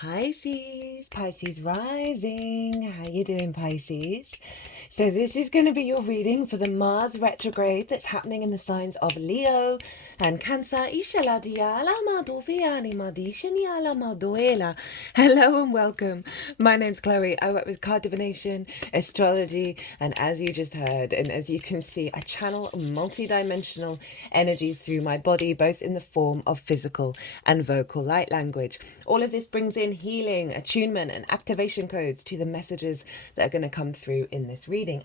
Pisces, Pisces rising. How you doing, Pisces? So this is going to be your reading for the Mars retrograde that's happening in the signs of Leo and Cancer. Hello and welcome. My name's Chloe. I work with card divination, astrology, and as you just heard, and as you can see, I channel multi-dimensional energies through my body, both in the form of physical and vocal light language. All of this brings in healing, attunement, and activation codes to the messages that are going to come through in this reading.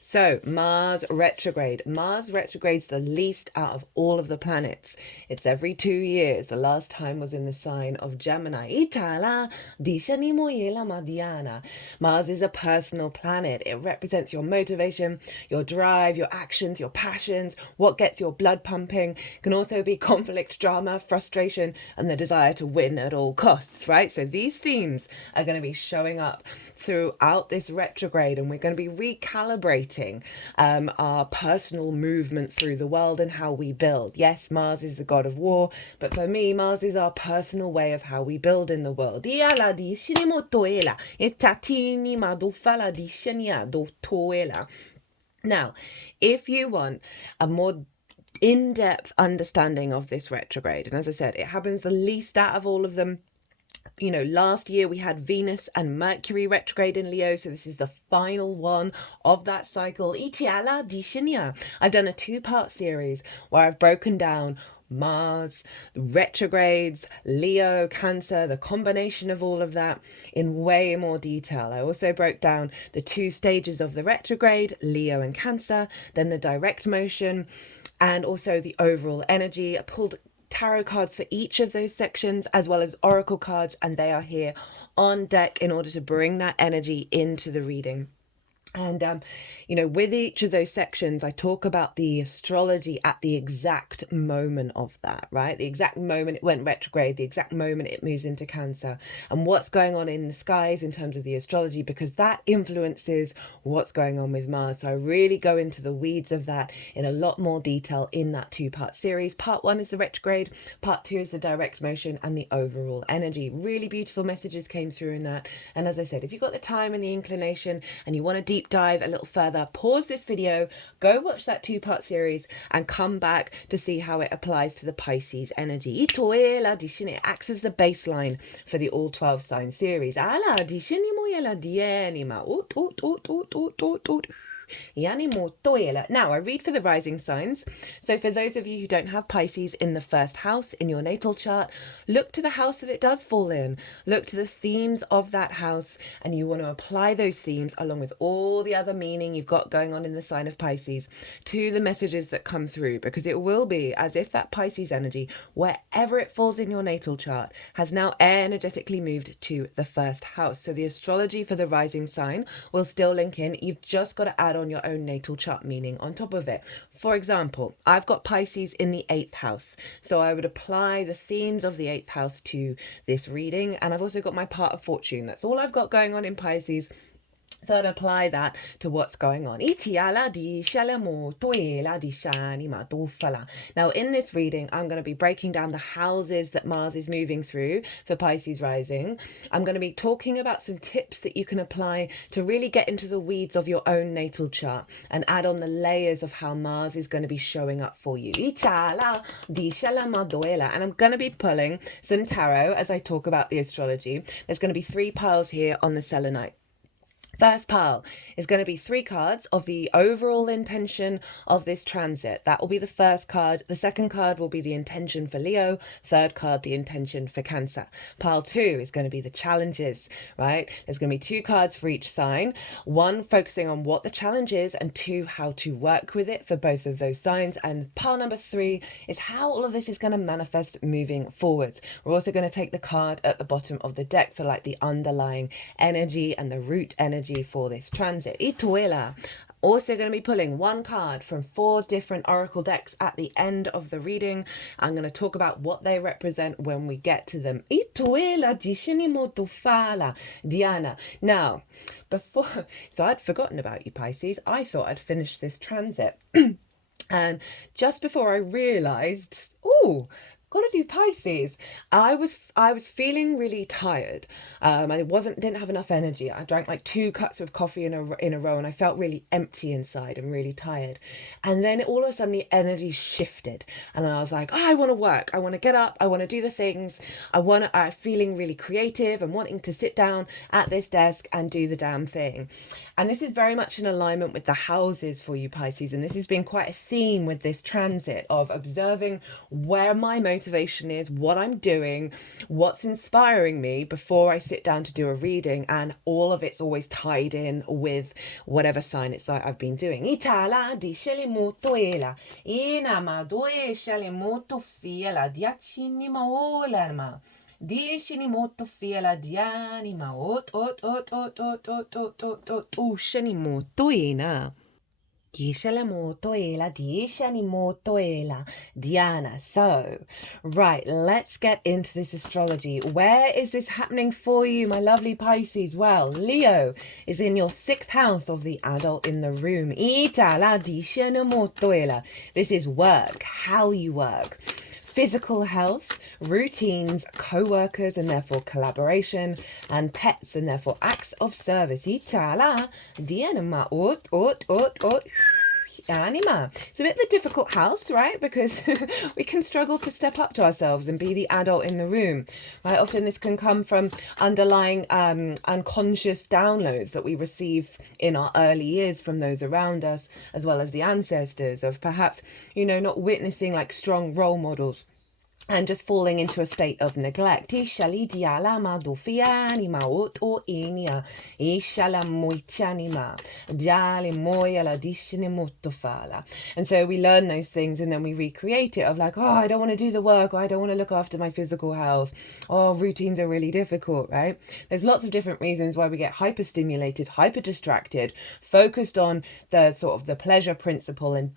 So, Mars retrograde. Mars retrograde's the least out of all of the planets. It's every 2 years. The last time was in the sign of Gemini. Mars is a personal planet. It represents your motivation, your drive, your actions, your passions, what gets your blood pumping. It can also be conflict, drama, frustration, and the desire to win at all costs, right? So these themes are going to be showing up throughout this retrograde, and we're going to be recalibrating our personal movement through the world and how we build. Yes, Mars is the god of war, but for me, Mars is our personal way of how we build in the world. Now, if you want a more in-depth understanding of this retrograde, and as I said, it happens the least out of all of them. You know, last year we had Venus and Mercury retrograde in Leo, so this is the final one of that cycle. I've done a 2-part series where I've broken down Mars, retrogrades, Leo, Cancer, the combination of all of that in way more detail. I also broke down the 2 stages of the retrograde, Leo and Cancer, then the direct motion, and also the overall energy. I pulled tarot cards for each of those sections, as well as oracle cards, and they are here on deck in order to bring that energy into the reading. And, you know, with each of those sections, I talk about the astrology at the exact moment of that, right? The exact moment it went retrograde, the exact moment it moves into Cancer, and what's going on in the skies in terms of the astrology, because that influences what's going on with Mars. So I really go into the weeds of that in a lot more detail in that 2-part series. Part 1 is the retrograde, part 2 is the direct motion and the overall energy. Really beautiful messages came through in that. And as I said, if you've got the time and the inclination and you want to deep dive a little further, pause this video, go watch that 2-part series and come back to see how it applies to the Pisces energy. It acts as the baseline for the all 12 sign series. Now I read for the rising signs. So for those of you who don't have Pisces in the first house in your natal chart, look to the house that it does fall in. Look to the themes of that house, and you want to apply those themes along with all the other meaning you've got going on in the sign of Pisces to the messages that come through, because it will be as if that Pisces energy, wherever it falls in your natal chart, has now energetically moved to the first house. So the astrology for the rising sign will still link in. You've just got to add on your own natal chart meaning on top of it. For example, I've got Pisces in the 8th house, so I would apply the themes of the 8th house to this reading. And I've also got my part of fortune. That's all I've got going on in Pisces. So I'd apply that to what's going on. Now in this reading, I'm going to be breaking down the houses that Mars is moving through for Pisces rising. I'm going to be talking about some tips that you can apply to really get into the weeds of your own natal chart and add on the layers of how Mars is going to be showing up for you. And I'm going to be pulling some tarot as I talk about the astrology. There's going to be 3 piles here on the selenite. First pile is going to be 3 cards of the overall intention of this transit. That will be the first card. The second card will be the intention for Leo. Third card, the intention for Cancer. Pile 2 is going to be the challenges, right? There's going to be 2 cards for each sign. 1 focusing on what the challenge is, and 2 how to work with it for both of those signs. And pile number 3 is how all of this is going to manifest moving forwards. We're also going to take the card at the bottom of the deck for like the underlying energy and the root energy for this transit. Also going to be pulling 1 card from 4 different oracle decks at the end of the reading. I'm going to talk about what they represent when we get to them. Diana. Now, so I'd forgotten about you, Pisces. I thought I'd finished this transit. And just before I realised, Gotta do Pisces. I was feeling really tired. I didn't have enough energy. I drank like 2 cups of coffee in a row, and I felt really empty inside and really tired. And then all of a sudden the energy shifted, and I was like, oh, I want to work. I want to get up. I want to do the things. I'm feeling really creative and wanting to sit down at this desk and do the damn thing. And this is very much in alignment with the houses for you Pisces, and this has been quite a theme with this transit of observing where my motivation is, what I'm doing, what's inspiring me before I sit down to do a reading, and all of it's always tied in with whatever sign it's like I've been doing. Itala di shele moto ela ina ma doe shele moto fiela diachini maola ma dishini moto fiela dianima ot sheni moto ina. Diana. So, right, let's get into this astrology. Where is this happening for you, my lovely Pisces? Well, Leo is in your 6th house of the adult in the room. This is work, how you work. Physical health, routines, co-workers and therefore collaboration, and pets and therefore acts of service. Itala, dianima, anima. It's a bit of a difficult house, right? Because we can struggle to step up to ourselves and be the adult in the room, right? Often this can come from underlying unconscious downloads that we receive in our early years from those around us, as well as the ancestors, of perhaps, not witnessing like strong role models and just falling into a state of neglect. And so we learn those things and then we recreate it of like, oh, I don't want to do the work, or I don't want to look after my physical health. Oh, routines are really difficult, right? There's lots of different reasons why we get hyperstimulated, hyper distracted, focused on the sort of the pleasure principle and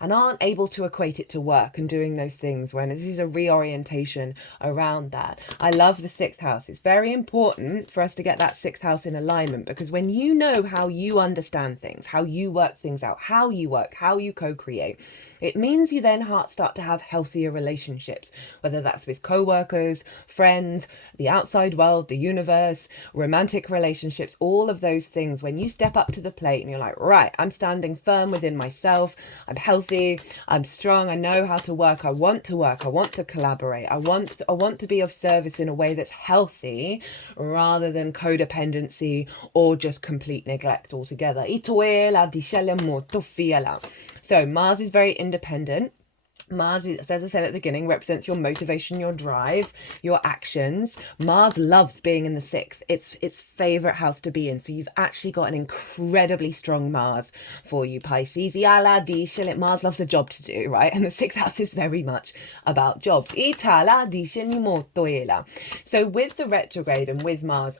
aren't able to equate it to work and doing those things when this is a reorientation around that. I love the 6th house. It's very important for us to get that 6th house in alignment, because when you know how you understand things, how you work things out, how you work, how you co-create, it means you then start to have healthier relationships, whether that's with co-workers, friends, the outside world, the universe, romantic relationships, all of those things. When you step up to the plate and you're like, right, I'm standing firm within myself, I'm healthy, I'm strong, I know how to work, I want to collaborate, I want to be of service in a way that's healthy rather than codependency or just complete neglect altogether. So Mars is very independent. Mars, as I said at the beginning, represents your motivation, your drive, your actions. Mars loves being in the 6th. It's its favorite house to be in. So you've actually got an incredibly strong Mars for you, Pisces. Mars loves a job to do, right? And the 6th house is very much about jobs. So with the retrograde and with Mars,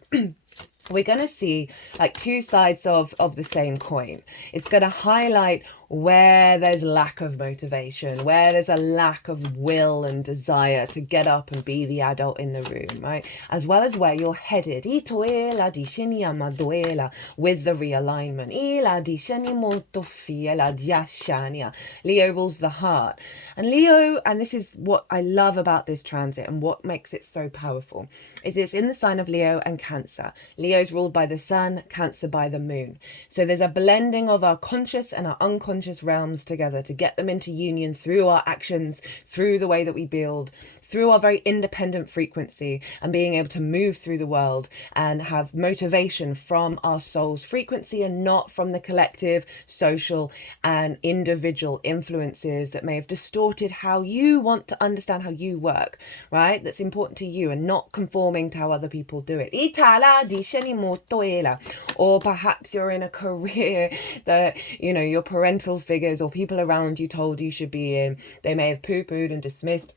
we're going to see like 2 sides of the same coin. It's going to highlight where there's lack of motivation, where there's a lack of will and desire to get up and be the adult in the room, right? As well as where you're headed. With the realignment. Leo rules the heart. And this is what I love about this transit and what makes it so powerful, is it's in the sign of Leo and Cancer. Leo's ruled by the sun, Cancer by the moon. So there's a blending of our conscious and our unconscious realms together to get them into union through our actions, through the way that we build, through our very independent frequency, and being able to move through the world and have motivation from our soul's frequency and not from the collective, social and individual influences that may have distorted how you want to understand how you work, right? That's important to you, and not conforming to how other people do it. Or perhaps you're in a career that, your parental figures or people around you told you should be in. They may have poo-pooed and dismissed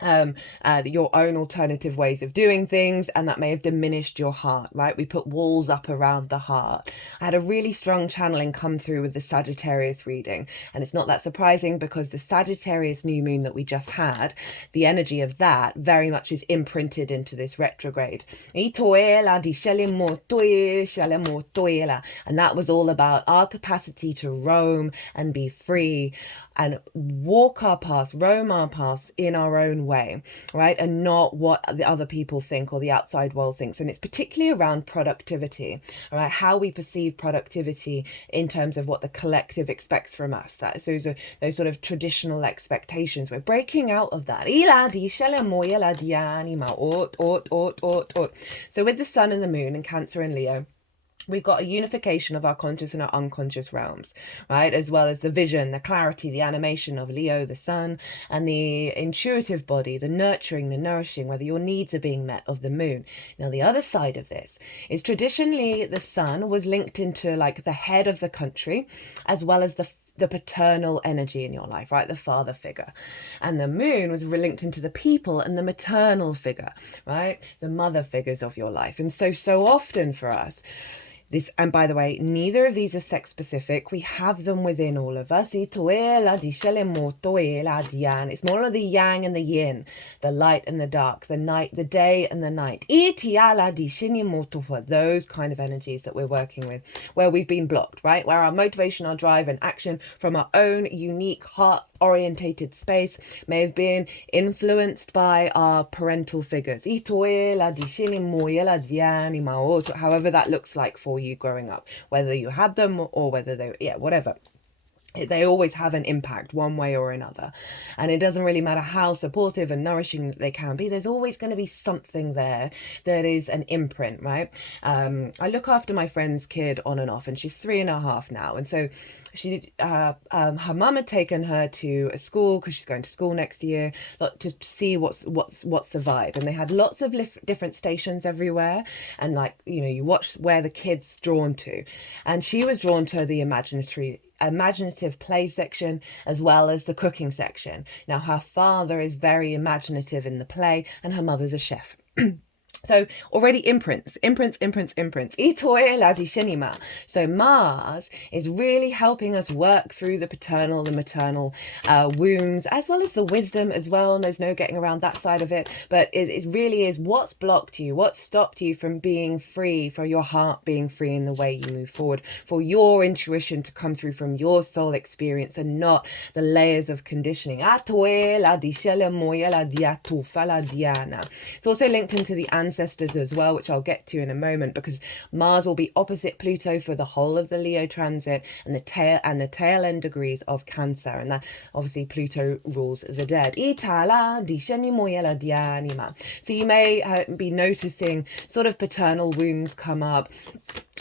your own alternative ways of doing things, and that may have diminished your heart, right? We put walls up around the heart. I had a really strong channeling come through with the Sagittarius reading, and it's not that surprising because the Sagittarius new moon that we just had, the energy of that very much is imprinted into this retrograde. And that was all about our capacity to roam and be free, and walk our paths, roam our paths in our own way, right? And not what the other people think or the outside world thinks. And it's particularly around productivity, all right? How we perceive productivity in terms of what the collective expects from us. That so those sort of traditional expectations. We're breaking out of that. So with the sun and the moon and Cancer and Leo, we've got a unification of our conscious and our unconscious realms, right? As well as the vision, the clarity, the animation of Leo, the sun, and the intuitive body, the nurturing, the nourishing, whether your needs are being met, of the moon. Now, the other side of this is traditionally the sun was linked into like the head of the country, as well as the paternal energy in your life, right? The father figure. And the moon was linked into the people and the maternal figure, right? The mother figures of your life. And so often for us, this, and by the way, neither of these are sex specific. We have them within all of us. It's more of the yang and the yin, the light and the dark, the night, the day and the night. For those kind of energies that we're working with, where we've been blocked, right? Where our motivation, our drive and action from our own unique heart orientated space may have been influenced by our parental figures. However that looks like for you growing up, whether you had them or whether they, whatever. They always have an impact one way or another, and it doesn't really matter how supportive and nourishing they can be. There's always going to be something there that is an imprint, right? I look after my friend's kid on and off, and she's 3.5 now, and so she her mum had taken her to a school because she's going to school next year to see what's the vibe, and they had lots of different stations everywhere, and like, you know, you watch where the kid's drawn to, and she was drawn to the imaginative play section as well as the cooking section. Now, her father is very imaginative in the play and her mother's a chef. So already imprints. So Mars is really helping us work through the paternal, the maternal wounds, as well as the wisdom as well. And there's no getting around that side of it. But it really is what's blocked you, what stopped you from being free, for your heart being free in the way you move forward, for your intuition to come through from your soul experience and not the layers of conditioning. It's also linked into the ancestors as well, which I'll get to in a moment, because Mars will be opposite Pluto for the whole of the Leo transit and the tail end degrees of Cancer, and that obviously Pluto rules the dead. So you may be noticing sort of paternal wounds come up.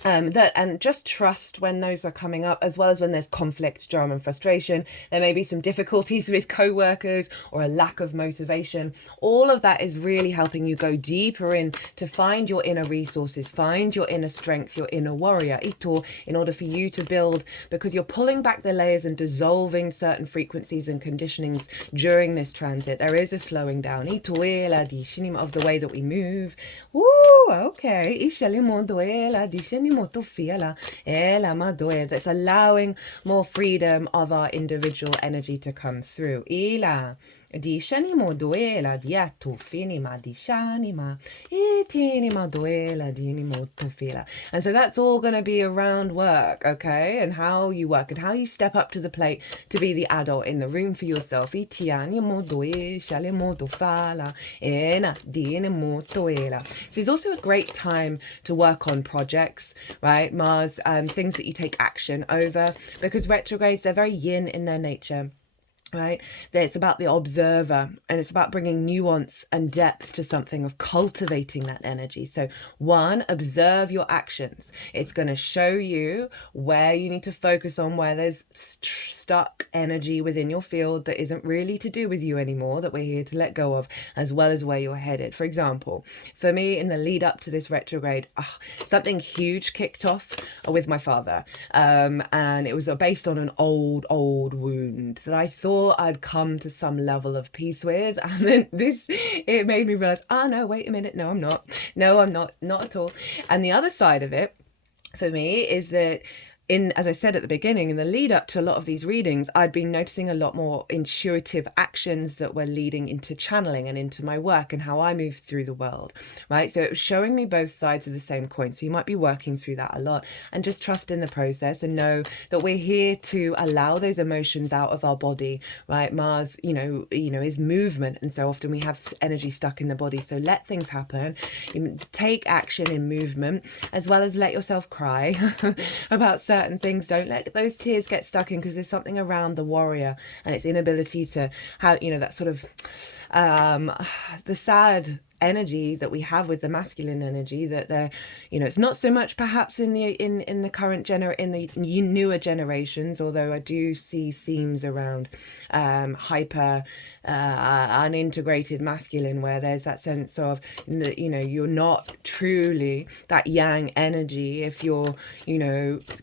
And just trust when those are coming up, as well as when there's conflict, drama and frustration. There may be some difficulties with co-workers or a lack of motivation. All of that is really helping you go deeper in to find your inner resources, find your inner strength, your inner warrior, Ito, in order for you to build, because you're pulling back the layers and dissolving certain frequencies and conditionings during this transit. There is a slowing down of the way that we move. Ooh, okay. That's allowing more freedom of our individual energy to come through. And so that's all going to be around work, okay? And how you work and how you step up to the plate to be the adult in the room for yourself. So it's also a great time to work on projects, right? Mars, things that you take action over, because retrogrades, they're very yin in their nature. Right, it's about the observer, and it's about bringing nuance and depth to something, of cultivating that energy. So one, observe your actions. It's going to show you where you need to focus on, where there's stuck energy within your field that isn't really to do with you anymore, that we're here to let go of, as well as where you're headed. For example, for me, in the lead up to this retrograde, something huge kicked off with my father, and it was based on an old wound that I thought I'd come to some level of peace with, and then it made me realize, no, wait a minute, no, I'm not at all. And the other side of it for me is that as I said at the beginning, in the lead up to a lot of these readings, I'd been noticing a lot more intuitive actions that were leading into channeling and into my work and how I move through the world, right? So it was showing me both sides of the same coin. So you might be working through that a lot, and just trust in the process and know that we're here to allow those emotions out of our body, right? Mars, is movement. And so often we have energy stuck in the body. So let things happen, take action in movement, as well as let yourself cry about certain things. Don't let those tears get stuck in, because there's something around the warrior and its inability to have, that sort of the sad energy that we have with the masculine energy, that they're, it's not so much perhaps in the current in the newer generations, although I do see themes around hyper unintegrated masculine, where there's that sense of, you're not truly that yang energy if you're,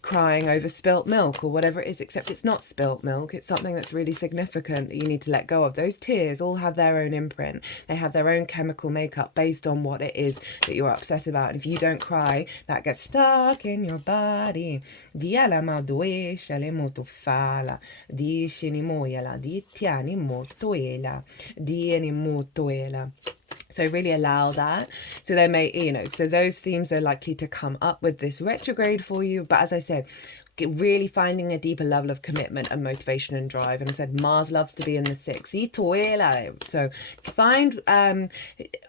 crying over spilt milk or whatever it is, except it's not spilt milk. It's something that's really significant that you need to let go of. Those tears all have their own imprint. They have their own chemical makeup based on what it is that you're upset about. And if you don't cry, that gets stuck in your body. So really allow that. So they may, so those themes are likely to come up with this retrograde for you. But as I said, really finding a deeper level of commitment and motivation and drive. And I said Mars loves to be in the 6th. So find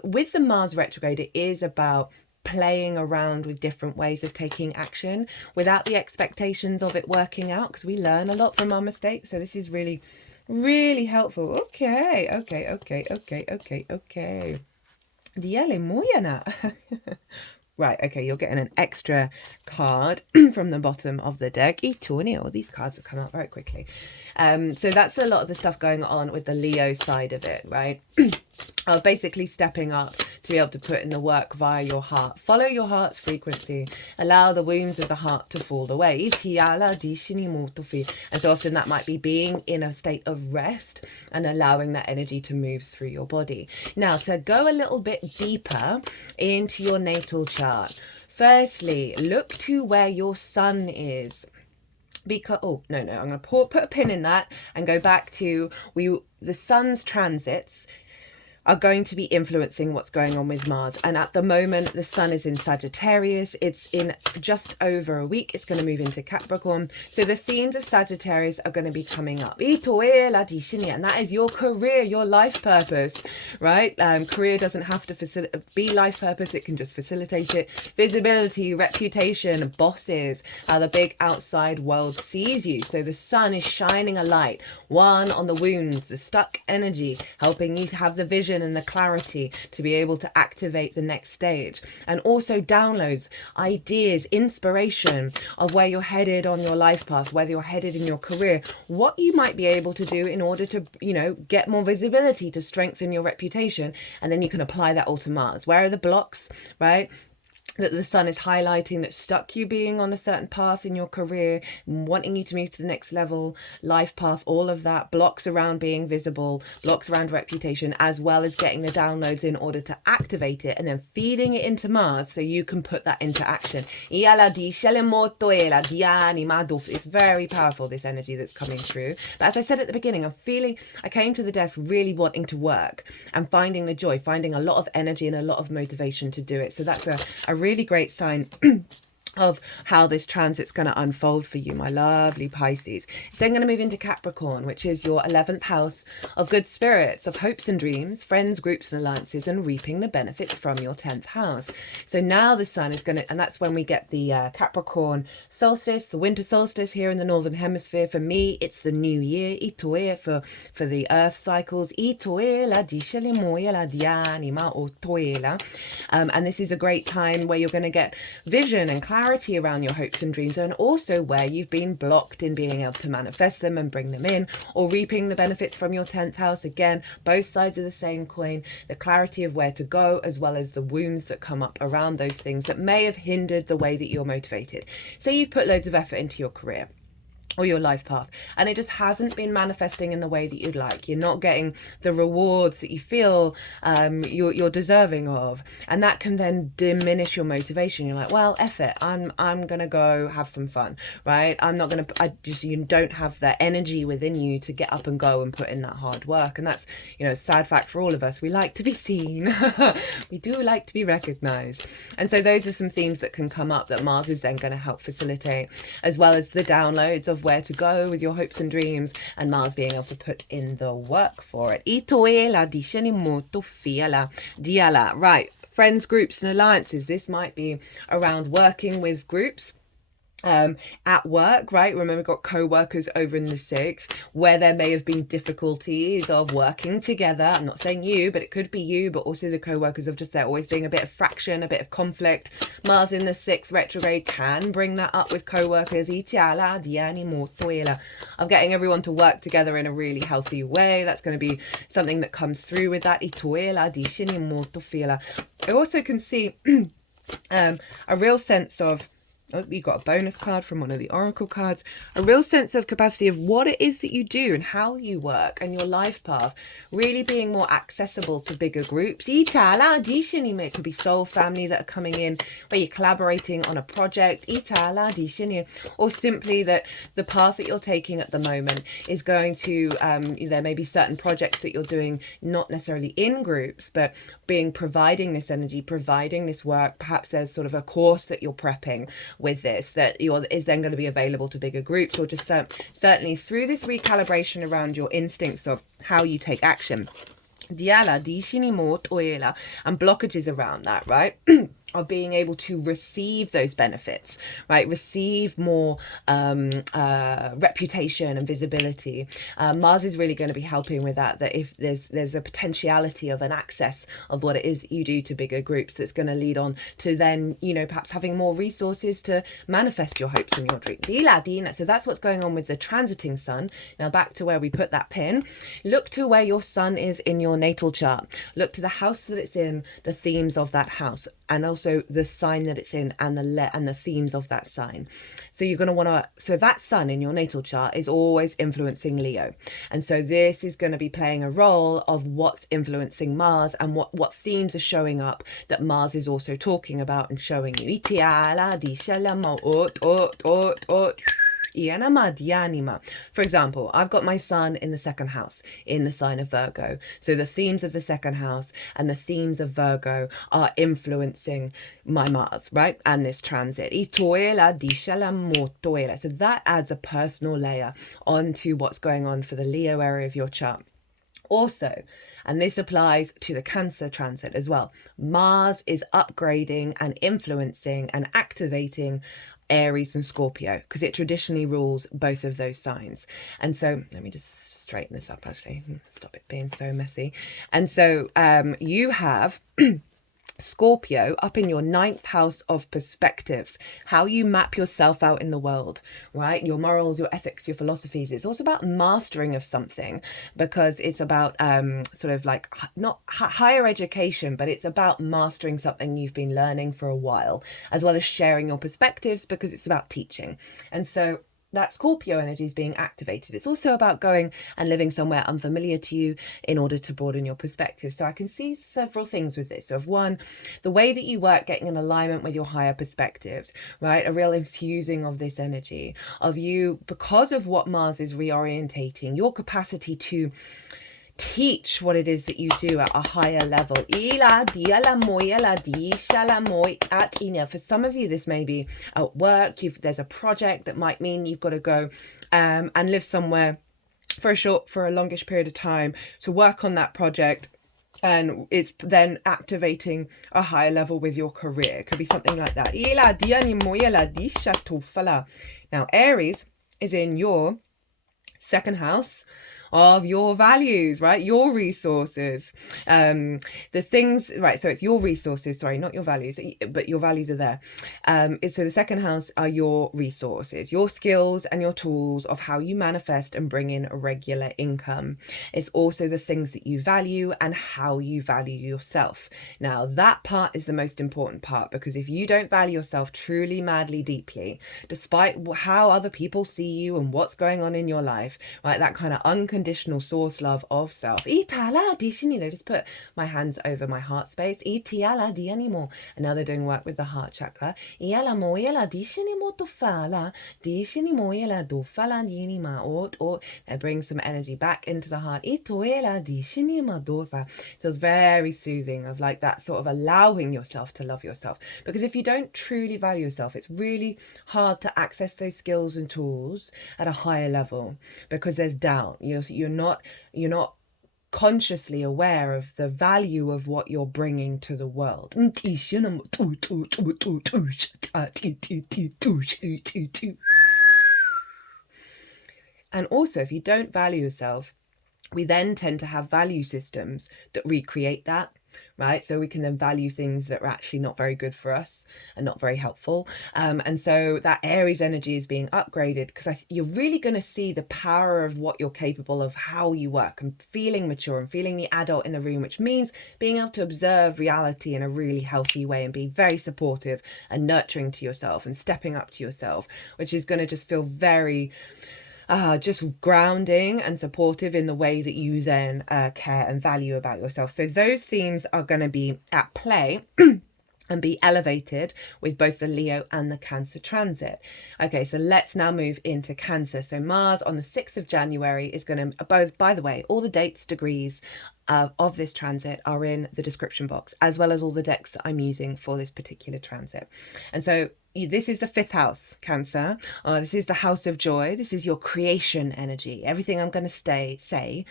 with the Mars retrograde, it is about playing around with different ways of taking action without the expectations of it working out, because we learn a lot from our mistakes. So this is really, really helpful. Okay. Right, okay, you're getting an extra card from the bottom of the deck. All these cards have come out very quickly. So that's a lot of the stuff going on with the Leo side of it, right? Of basically stepping up to be able to put in the work via your heart. Follow your heart's frequency. Allow the wounds of the heart to fall away. And so often that might be being in a state of rest and allowing that energy to move through your body. Now, to go a little bit deeper into your natal chart, firstly, look to where your sun is. Because I'm going to put a pin in that and go back to the sun's transits are going to be influencing what's going on with Mars. And at the moment, the sun is in Sagittarius. It's in just over a week. It's going to move into Capricorn. So the themes of Sagittarius are going to be coming up. And that is your career, your life purpose, right? Career doesn't have to be life purpose. It can just facilitate it. Visibility, reputation, bosses, how the big outside world sees you. So the sun is shining a light, one on the wounds, the stuck energy, helping you to have the vision and the clarity to be able to activate the next stage, and also downloads, ideas, inspiration of where you're headed on your life path, whether you're headed in your career, what you might be able to do in order to, get more visibility, to strengthen your reputation. And then you can apply that all to Mars. Where are the blocks, right, that the sun is highlighting that stuck you being on a certain path in your career, wanting you to move to the next level, life path, all of that, blocks around being visible, blocks around reputation, as well as getting the downloads in order to activate it and then feeding it into Mars so you can put that into action. It's very powerful, this energy that's coming through. But as I said at the beginning, I came to the desk really wanting to work and finding the joy, finding a lot of energy and a lot of motivation to do it. So that's a really great sign of how this transit's going to unfold for you, my lovely Pisces. It's then going to move into Capricorn, which is your 11th house of good spirits, of hopes and dreams, friends, groups and alliances, and reaping the benefits from your 10th house. So now the sun is going to, and that's when we get the Capricorn solstice, the winter solstice here in the Northern Hemisphere. For me, it's the new year, for the earth cycles. And this is a great time where you're going to get vision and clarity around your hopes and dreams, and also where you've been blocked in being able to manifest them and bring them in, or reaping the benefits from your 10th house. Again, both sides of the same coin, the clarity of where to go, as well as the wounds that come up around those things that may have hindered the way that you're motivated. So you've put loads of effort into your career. or your life path, and it just hasn't been manifesting in the way that you'd like. You're not getting the rewards that you feel you're deserving of, and that can then diminish your motivation. You're like, well, F it, I'm gonna go have some fun, right? I'm not gonna, you don't have that energy within you to get up and go and put in that hard work. And that's, you know, a sad fact for all of us. We like to be seen. We do like to be recognized. And so those are some themes that can come up that Mars is then going to help facilitate, as well as the downloads of where to go with your hopes and dreams, and Mars being able to put in the work for it. Right, friends, groups and alliances. This might be around working with groups at work, right? Remember, we've got co-workers over in the 6th, where there may have been difficulties of working together. I'm not saying you, but it could be you, but also the co-workers of just there always being a bit of fraction, a bit of conflict. Mars in the 6th retrograde can bring that up with co-workers. Of getting everyone to work together in a really healthy way. That's going to be something that comes through with that. I also can see a real sense of, we got a bonus card from one of the oracle cards, a real sense of capacity of what it is that you do and how you work and your life path really being more accessible to bigger groups. It could be soul family that are coming in where you're collaborating on a project, or simply that the path that you're taking at the moment is going to, there may be certain projects that you're doing not necessarily in groups, but providing this energy, providing this work. Perhaps there's sort of a course that you're prepping with this that is then going to be available to bigger groups, or just certainly through this recalibration around your instincts of how you take action. And blockages around that, right? Of being able to receive those benefits, right? Receive more reputation and visibility. Mars is really going to be helping with that if there's a potentiality of an access of what it is that you do to bigger groups, that's going to lead on to then, you know, perhaps having more resources to manifest your hopes and your dreams. So that's what's going on with the transiting sun. Now back to where we put that pin. Look to where your sun is in your natal chart. Look to the house that it's in, the themes of that house, and also the sign that it's in, and the themes of that sign. So you're going to want to, so that sun in your natal chart is always influencing Leo, and so this is going to be playing a role of what's influencing Mars and what themes are showing up that Mars is also talking about and showing you. For example, I've got my sun in the 2nd house in the sign of Virgo. So the themes of the 2nd house and the themes of Virgo are influencing my Mars, right? And this transit. So that adds a personal layer onto what's going on for the Leo area of your chart. Also, and this applies to the Cancer transit as well, Mars is upgrading and influencing and activating Aries and Scorpio, because it traditionally rules both of those signs. And so let me just straighten this up, actually, stop it being so messy. And so you have Scorpio up in your 9th house of perspectives, how you map yourself out in the world, right? Your morals, your ethics, your philosophies. It's also about mastering of something, because it's about sort of like not higher education, but it's about mastering something you've been learning for a while, as well as sharing your perspectives, because it's about teaching. And so that Scorpio energy is being activated. It's also about going and living somewhere unfamiliar to you in order to broaden your perspective. So I can see several things with this. Of one, the way that you work, getting in alignment with your higher perspectives, right? A real infusing of this energy of you, because of what Mars is reorientating, your capacity to teach what it is that you do at a higher level. For some of you, this may be at work. There's a project that might mean you've got to go and live somewhere for a longish period of time to work on that project, and it's then activating a higher level with your career. It could be something like that. Now Aries is in your 2nd house of your values, right? Your resources, the things, right? So it's your resources, sorry, not your values, but your values are there. So the second house are your resources, your skills and your tools of how you manifest and bring in a regular income. It's also the things that you value and how you value yourself. Now, that part is the most important part, because if you don't value yourself truly, madly, deeply, despite how other people see you and what's going on in your life, right, that kind of unconditional source love of self. They just put my hands over my heart space. And now they're doing work with the heart chakra. They bring some energy back into the heart. Feels very soothing, of like that sort of allowing yourself to love yourself. Because if you don't truly value yourself, it's really hard to access those skills and tools at a higher level, because there's doubt. You're not consciously aware of the value of what you're bringing to the world. And also, if you don't value yourself, we then tend to have value systems that recreate that, right? So we can then value things that are actually not very good for us and not very helpful. And so that Aries energy is being upgraded, because you're really going to see the power of what you're capable of, how you work, and feeling mature and feeling the adult in the room, which means being able to observe reality in a really healthy way and be very supportive and nurturing to yourself and stepping up to yourself, which is going to just feel very just grounding and supportive in the way that you then care and value about yourself. So those themes are going to be at play and be elevated with both the Leo and the Cancer transit. Okay, so let's now move into Cancer. So Mars on the 6th of January is going to, both, by the way, all the dates, degrees of this transit are in the description box, as well as all the decks that I'm using for this particular transit. And so this is the 5th house, Cancer. This is the house of joy. This is your creation energy. Everything I'm going to say.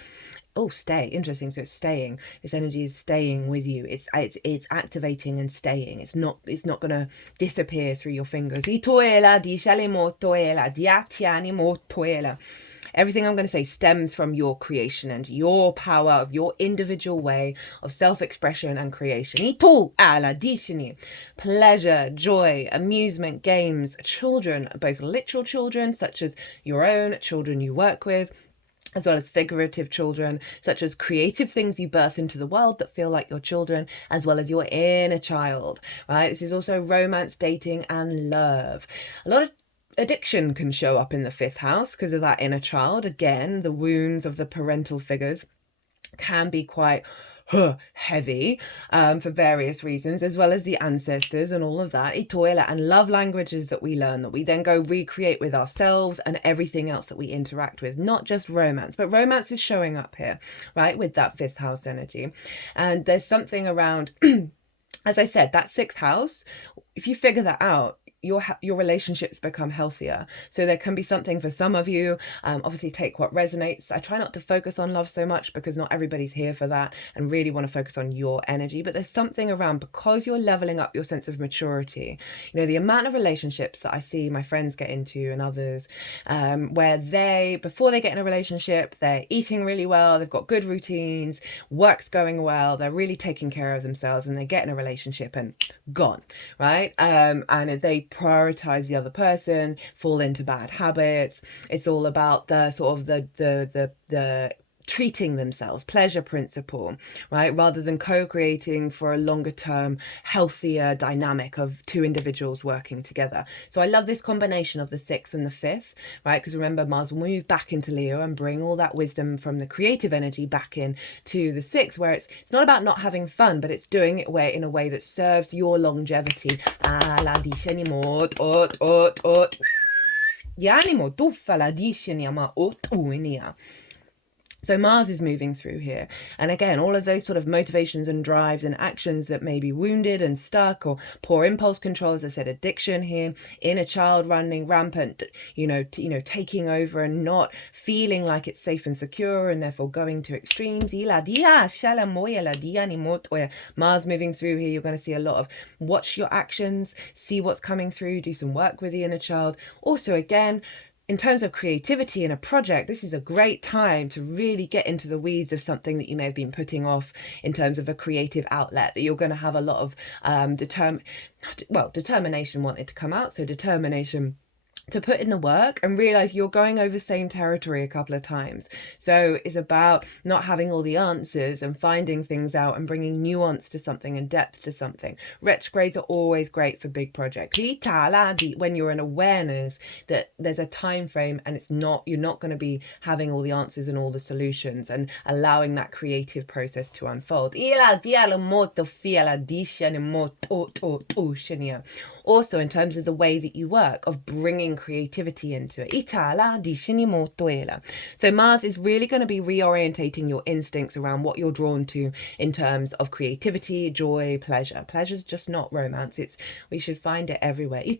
Oh, stay. Interesting. So it's staying. This energy is staying with you. It's activating and staying. It's not going to disappear through your fingers. Everything I'm going to say stems from your creation and your power of your individual way of self-expression and creation. Pleasure, joy, amusement, games, children, both literal children, such as your own, children you work with, as well as figurative children, such as creative things you birth into the world that feel like your children, as well as your inner child, right? This is also romance, dating, and love. A lot of addiction can show up in the 5th house because of that inner child. Again, the wounds of the parental figures can be quite heavy for various reasons, as well as the ancestors and all of that. And love languages that we learn, that we then go recreate with ourselves and everything else that we interact with, not just romance, but romance is showing up here, right, with that 5th house energy. And there's something around, as I said, that 6th house, if you figure that out, your relationships become healthier. So there can be something for some of you. Obviously take what resonates. I try not to focus on love so much because not everybody's here for that and really want to focus on your energy. But there's something around, because you're leveling up your sense of maturity, the amount of relationships that I see my friends get into and others, where before they get in a relationship, they're eating really well, they've got good routines, work's going well, they're really taking care of themselves, and they get in a relationship and gone, right? And they prioritize the other person, fall into bad habits. It's all about the sort of the treating themselves, pleasure principle, right? Rather than co-creating for a longer term, healthier dynamic of two individuals working together. So I love this combination of the 6th and the 5th, right? Because remember, Mars will move back into Leo and bring all that wisdom from the creative energy back in to the 6th, where it's not about not having fun, but it's doing it in a way that serves your longevity. So Mars is moving through here. And again, all of those sort of motivations and drives and actions that may be wounded and stuck, or poor impulse control, as I said, addiction here, inner child running rampant, taking over and not feeling like it's safe and secure, and therefore going to extremes. Mars moving through here, you're going to see a lot of watch your actions, see what's coming through, do some work with the inner child. Also, again, in terms of creativity in a project, this is a great time to really get into the weeds of something that you may have been putting off in terms of a creative outlet, that you're going to have a lot of determination wanted to come out. So determination to put in the work and realize you're going over same territory a couple of times. So it's about not having all the answers and finding things out and bringing nuance to something and depth to something. Retrogrades are always great for big projects. When you're in awareness that there's a time frame and you're not going to be having all the answers and all the solutions, and allowing that creative process to unfold. Also, in terms of the way that you work, of bringing creativity into it. So Mars is really going to be reorientating your instincts around what you're drawn to in terms of creativity, joy, pleasure. Pleasure's just not romance. We should find it everywhere. For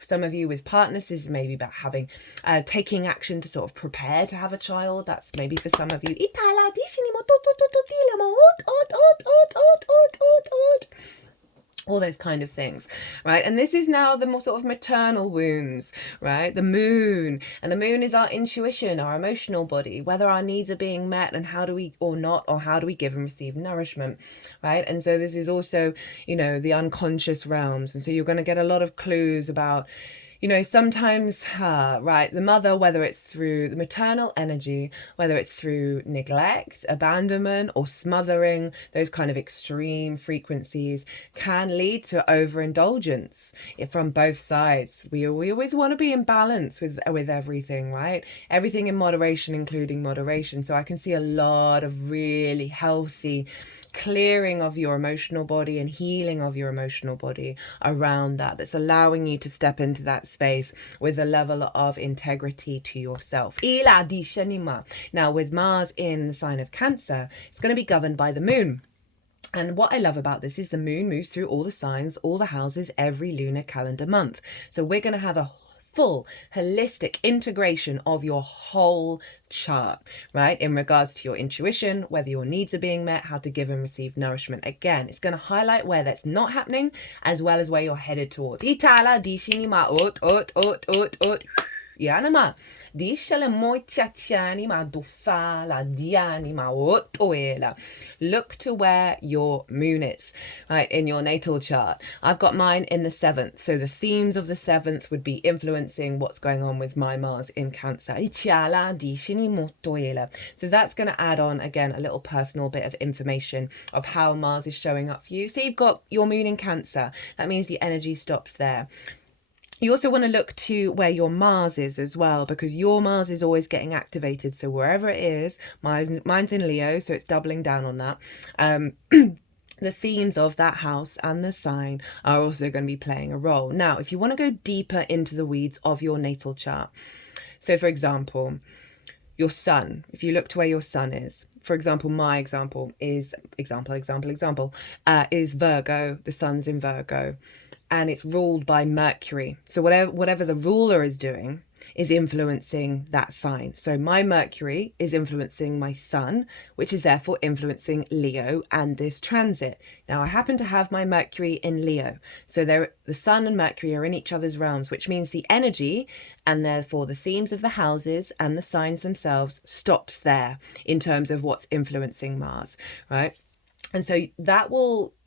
some of you with partners, this is maybe about taking action to sort of prepare to have a child. That's maybe for some of you. All those kind of things, right? And this is now the more sort of maternal wounds, right? The moon, and the moon is our intuition, our emotional body, whether our needs are being met and how do we give and receive nourishment, right? And so this is also, the unconscious realms. And so you're going to get a lot of clues about, sometimes, right, the mother, whether it's through the maternal energy, whether it's through neglect, abandonment, or smothering, those kind of extreme frequencies can lead to overindulgence from both sides. We always want to be in balance with everything, right? Everything in moderation, including moderation. So I can see a lot of really healthy clearing of your emotional body and healing of your emotional body around that's allowing you to step into that space with a level of integrity to yourself. Now, with Mars in the sign of Cancer, it's going to be governed by the moon. And what I love about this is the moon moves through all the signs, all the houses, every lunar calendar month. So we're going to have a full holistic integration of your whole chart, right? In regards to your intuition, whether your needs are being met, how to give and receive nourishment. Again, it's going to highlight where that's not happening, as well as where you're headed towards. Yanama. Look to where your moon is, right, in your natal chart. I've got mine in the 7th. So the themes of the 7th would be influencing what's going on with my Mars in Cancer. So that's going to add on, again, a little personal bit of information of how Mars is showing up for you. So you've got your moon in Cancer. That means the energy stops there. You also want to look to where your Mars is as well, because your Mars is always getting activated. So wherever it is, mine's in Leo, so it's doubling down on that. The themes of that house and the sign are also going to be playing a role. Now, if you want to go deeper into the weeds of your natal chart, so for example, your sun, if you look to where your sun is, for example, my example is Virgo. The sun's in Virgo. And it's ruled by Mercury. So whatever the ruler is doing is influencing that sign. So my Mercury is influencing my sun, which is therefore influencing Leo and this transit. Now I happen to have my Mercury in Leo. So the sun and Mercury are in each other's realms, which means the energy and therefore the themes of the houses and the signs themselves stops there in terms of what's influencing Mars, right? And so you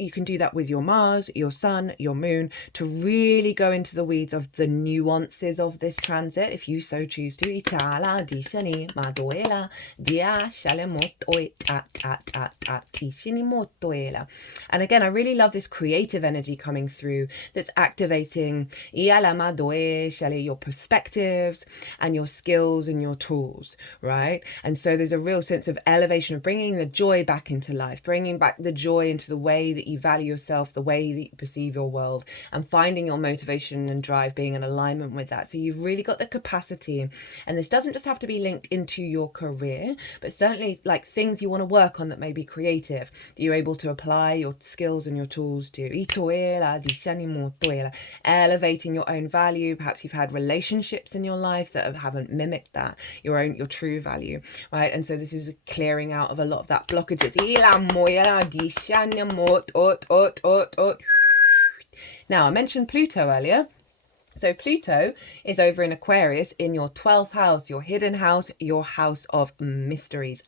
can do that with your Mars, your sun, your moon, to really go into the weeds of the nuances of this transit, if you so choose to. And again, I really love this creative energy coming through that's activating your perspectives and your skills and your tools, right? And so there's a real sense of elevation, of bringing the joy back into life, bringing back the joy into the way that you value yourself, the way that you perceive your world, and finding your motivation and drive being in alignment with that. So you've really got the capacity, and this doesn't just have to be linked into your career, but certainly like things you want to work on that may be creative, that you're able to apply your skills and your tools to. Elevating your own value. Perhaps you've had relationships in your life that haven't mimicked that, your true value, right? And so this is clearing out of a lot of that blockages. Now, I mentioned Pluto earlier. So Pluto is over in Aquarius in your 12th house, your hidden house, your house of mysteries.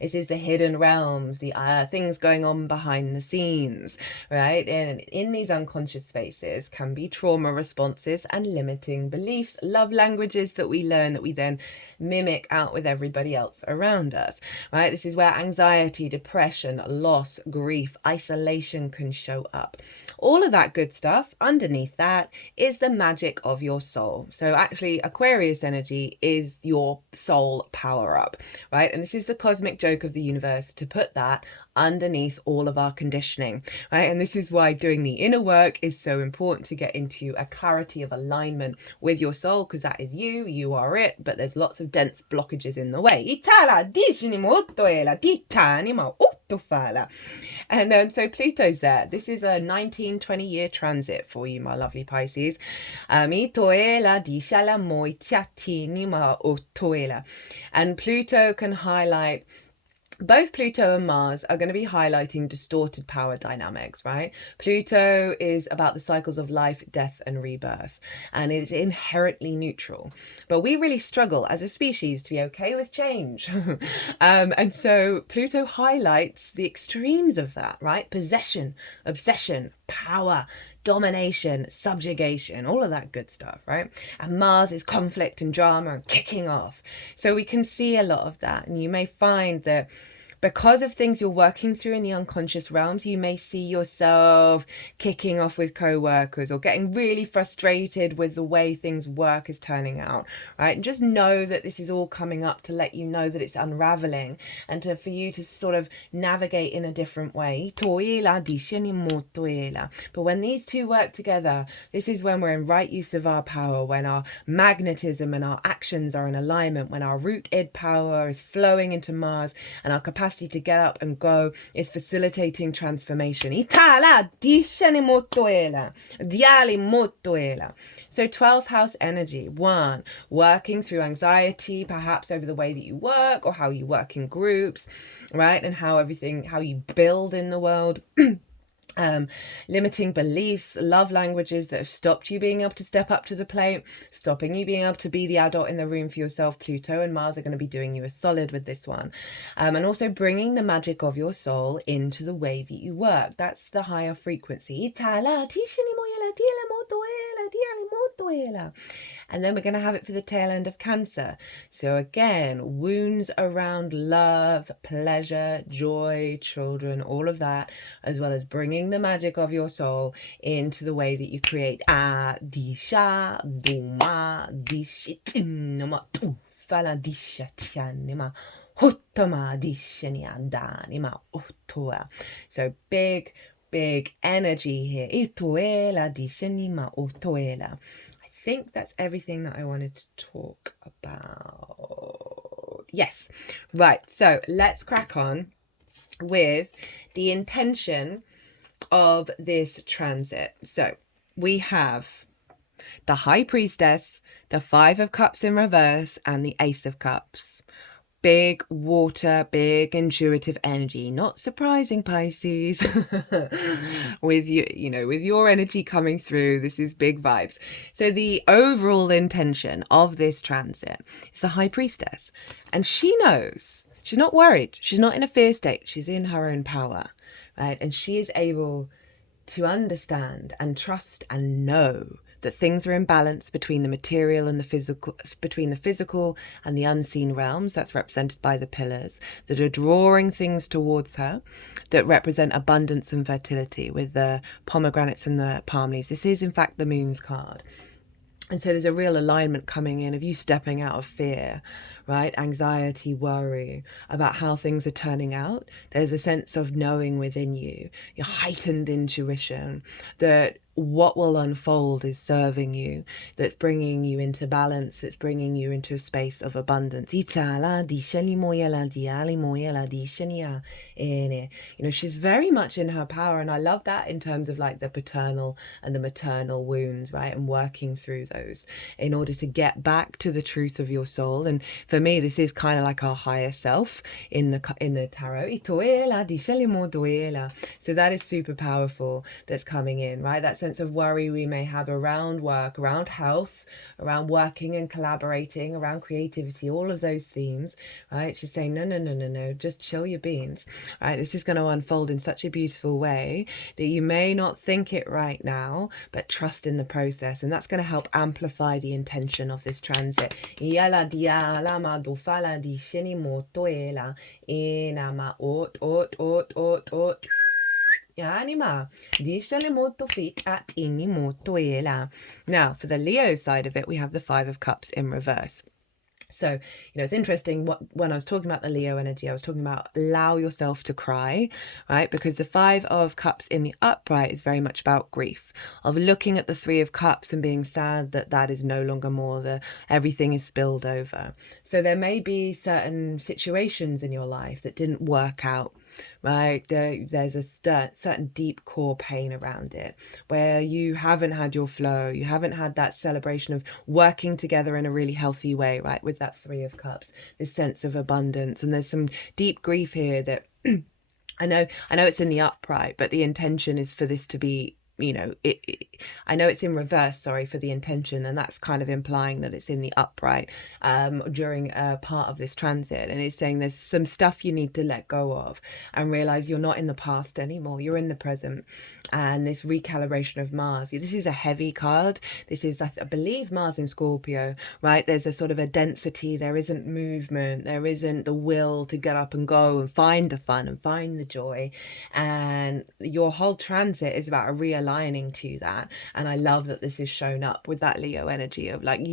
This is the hidden realms, the things going on behind the scenes, right? And in these unconscious spaces can be trauma responses and limiting beliefs, love languages that we learn that we then mimic out with everybody else around us, right? This is where anxiety, depression, loss, grief, isolation can show up. All of that good stuff. Underneath that is the magic of your soul. So actually Aquarius energy is your soul power up, right? And this is the cosmic joke of the universe to put that underneath all of our conditioning, right? And this is why doing the inner work is so important, to get into a clarity of alignment with your soul, because that is you are it, but there's lots of dense blockages in the way. And then so Pluto's there. This is a 19-20 year transit for you, my lovely Pisces. And Pluto can highlight, both Pluto and Mars are going to be highlighting distorted power dynamics, right? Pluto is about the cycles of life, death, and rebirth, and it is inherently neutral. But we really struggle as a species to be okay with change. And so Pluto highlights the extremes of that, right? Possession, obsession, power, domination, subjugation, all of that good stuff, right? And Mars is conflict and drama and kicking off. So we can see a lot of that, and you may find that because of things you're working through in the unconscious realms, you may see yourself kicking off with co-workers or getting really frustrated with the way things work is turning out, right? And just know that this is all coming up to let you know that it's unraveling, and for you to sort of navigate in a different way. But when these two work together, this is when we're in right use of our power, when our magnetism and our actions are in alignment, when our rooted power is flowing into Mars, and our capacity to get up and go is facilitating transformation. So 12th house energy, 1, working through anxiety, perhaps over the way that you work or how you work in groups, right? And how you build in the world. Limiting beliefs, love languages that have stopped you being able to step up to the plate, stopping you being able to be the adult in the room for yourself. Pluto and Mars are going to be doing you a solid with this one. And also bringing the magic of your soul into the way that you work. That's the higher frequency. And then we're going to have it for the tail end of Cancer. So again, wounds around love, pleasure, joy, children, all of that, as well as bringing the magic of your soul into the way that you create. So big energy here. I think that's everything that I wanted to talk about. Yes. Right. So let's crack on with the intention of this transit. So we have the High Priestess, the 5 of Cups in reverse, and the Ace of Cups. Big water, big intuitive energy. Not surprising, Pisces. With with your energy coming through, this is big vibes. So the overall intention of this transit is the High Priestess, and she knows. She's not worried. She's not in a fear state. She's in her own power, right? And she is able to understand and trust and know that things are in balance between the material and the physical, between the physical and the unseen realms. That's represented by the pillars that are drawing things towards her, that represent abundance and fertility with the pomegranates and the palm leaves. This is, in fact, the moon's card. And so there's a real alignment coming in of you stepping out of fear, right? Anxiety, worry about how things are turning out. There's a sense of knowing within you, your heightened intuition, that what will unfold is serving you, that's bringing you into balance, that's bringing you into a space of abundance. You know, she's very much in her power, and I love that in terms of like the paternal and the maternal wounds, right? And working through those in order to get back to the truth of your soul. And for me, this is kind of like our higher self in the tarot. So that is super powerful, that's coming in, right? That sense of worry we may have around work, around health, around working and collaborating, around creativity, all of those themes, right? She's saying, no, just chill your beans, right? This is going to unfold in such a beautiful way that you may not think it right now, but trust in the process. And that's going to help amplify the intention of this transit. Anima, now for the Leo side of it, we have the Five of Cups in reverse. So, you know, it's interesting when I was talking about the Leo energy, I was talking about allow yourself to cry, right? Because the Five of Cups in the upright is very much about grief, of looking at the Three of Cups and being sad that that is no longer more, everything is spilled over. So there may be certain situations in your life that didn't work out, right? There's a certain deep core pain around it where you haven't had your flow, you haven't had that celebration of working together in a really healthy way, right? With that Three of Cups, this sense of abundance, and there's some deep grief here that I know it's in the upright, but the intention is for this to be, you know, I know it's in reverse, sorry, for the intention, and that's kind of implying that it's in the upright during a part of this transit, and it's saying there's some stuff you need to let go of and realize you're not in the past anymore, you're in the present. And this recalibration of Mars, this is a heavy card. This is, I believe, Mars in Scorpio, right? There's a sort of a density, there isn't movement, there isn't the will to get up and go and find the fun and find the joy, and your whole transit is about a realigning to that. And I love that this is shown up with that Leo energy of like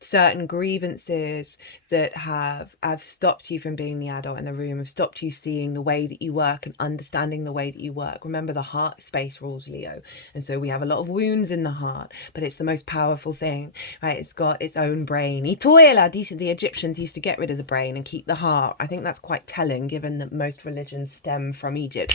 certain grievances that have stopped you from being the adult in the room, have stopped you seeing the way that you work and understanding the way that you work. Remember, the heart space rules Leo, and so we have a lot of wounds in the heart, but it's the most powerful thing, right? It's got its own brain. The Egyptians used to get rid of the brain and keep the heart. I think that's quite telling, given that most religions stem from Egypt.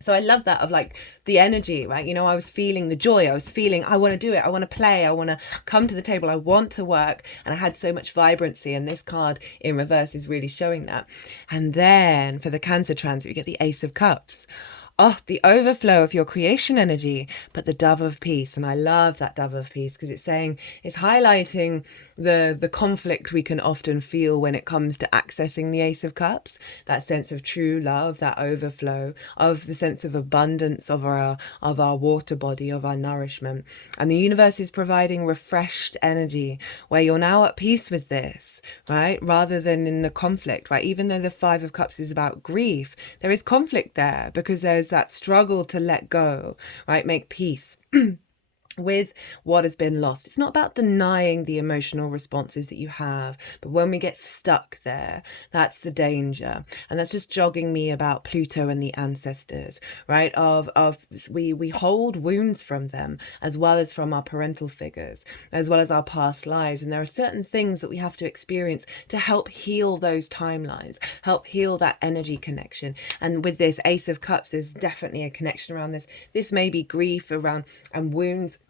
So I love that, of like the energy, right? You know, I was feeling the joy. I was feeling, I want to do it. I want to play. I want to come to the table. I want to work. And I had so much vibrancy. And this card in reverse is really showing that. And then for the Cancer transit, we get the Ace of Cups. Oh, the overflow of your creation energy, but the Dove of Peace. And I love that Dove of Peace because it's saying, it's highlighting the conflict we can often feel when it comes to accessing the Ace of Cups, that sense of true love, that overflow of the sense of abundance of our water body, of our nourishment. And the universe is providing refreshed energy where you're now at peace with this, right? Rather than in the conflict, right? Even though the Five of Cups is about grief, there is conflict there because there's that struggle to let go, right? Make peace with what has been lost. It's not about denying the emotional responses that you have, but when we get stuck there, that's the danger. And that's just jogging me about Pluto and the ancestors, right? We hold wounds from them, as well as from our parental figures, as well as our past lives. And there are certain things that we have to experience to help heal those timelines, help heal that energy connection. And with this Ace of Cups, there's definitely a connection around this. This may be grief around and wounds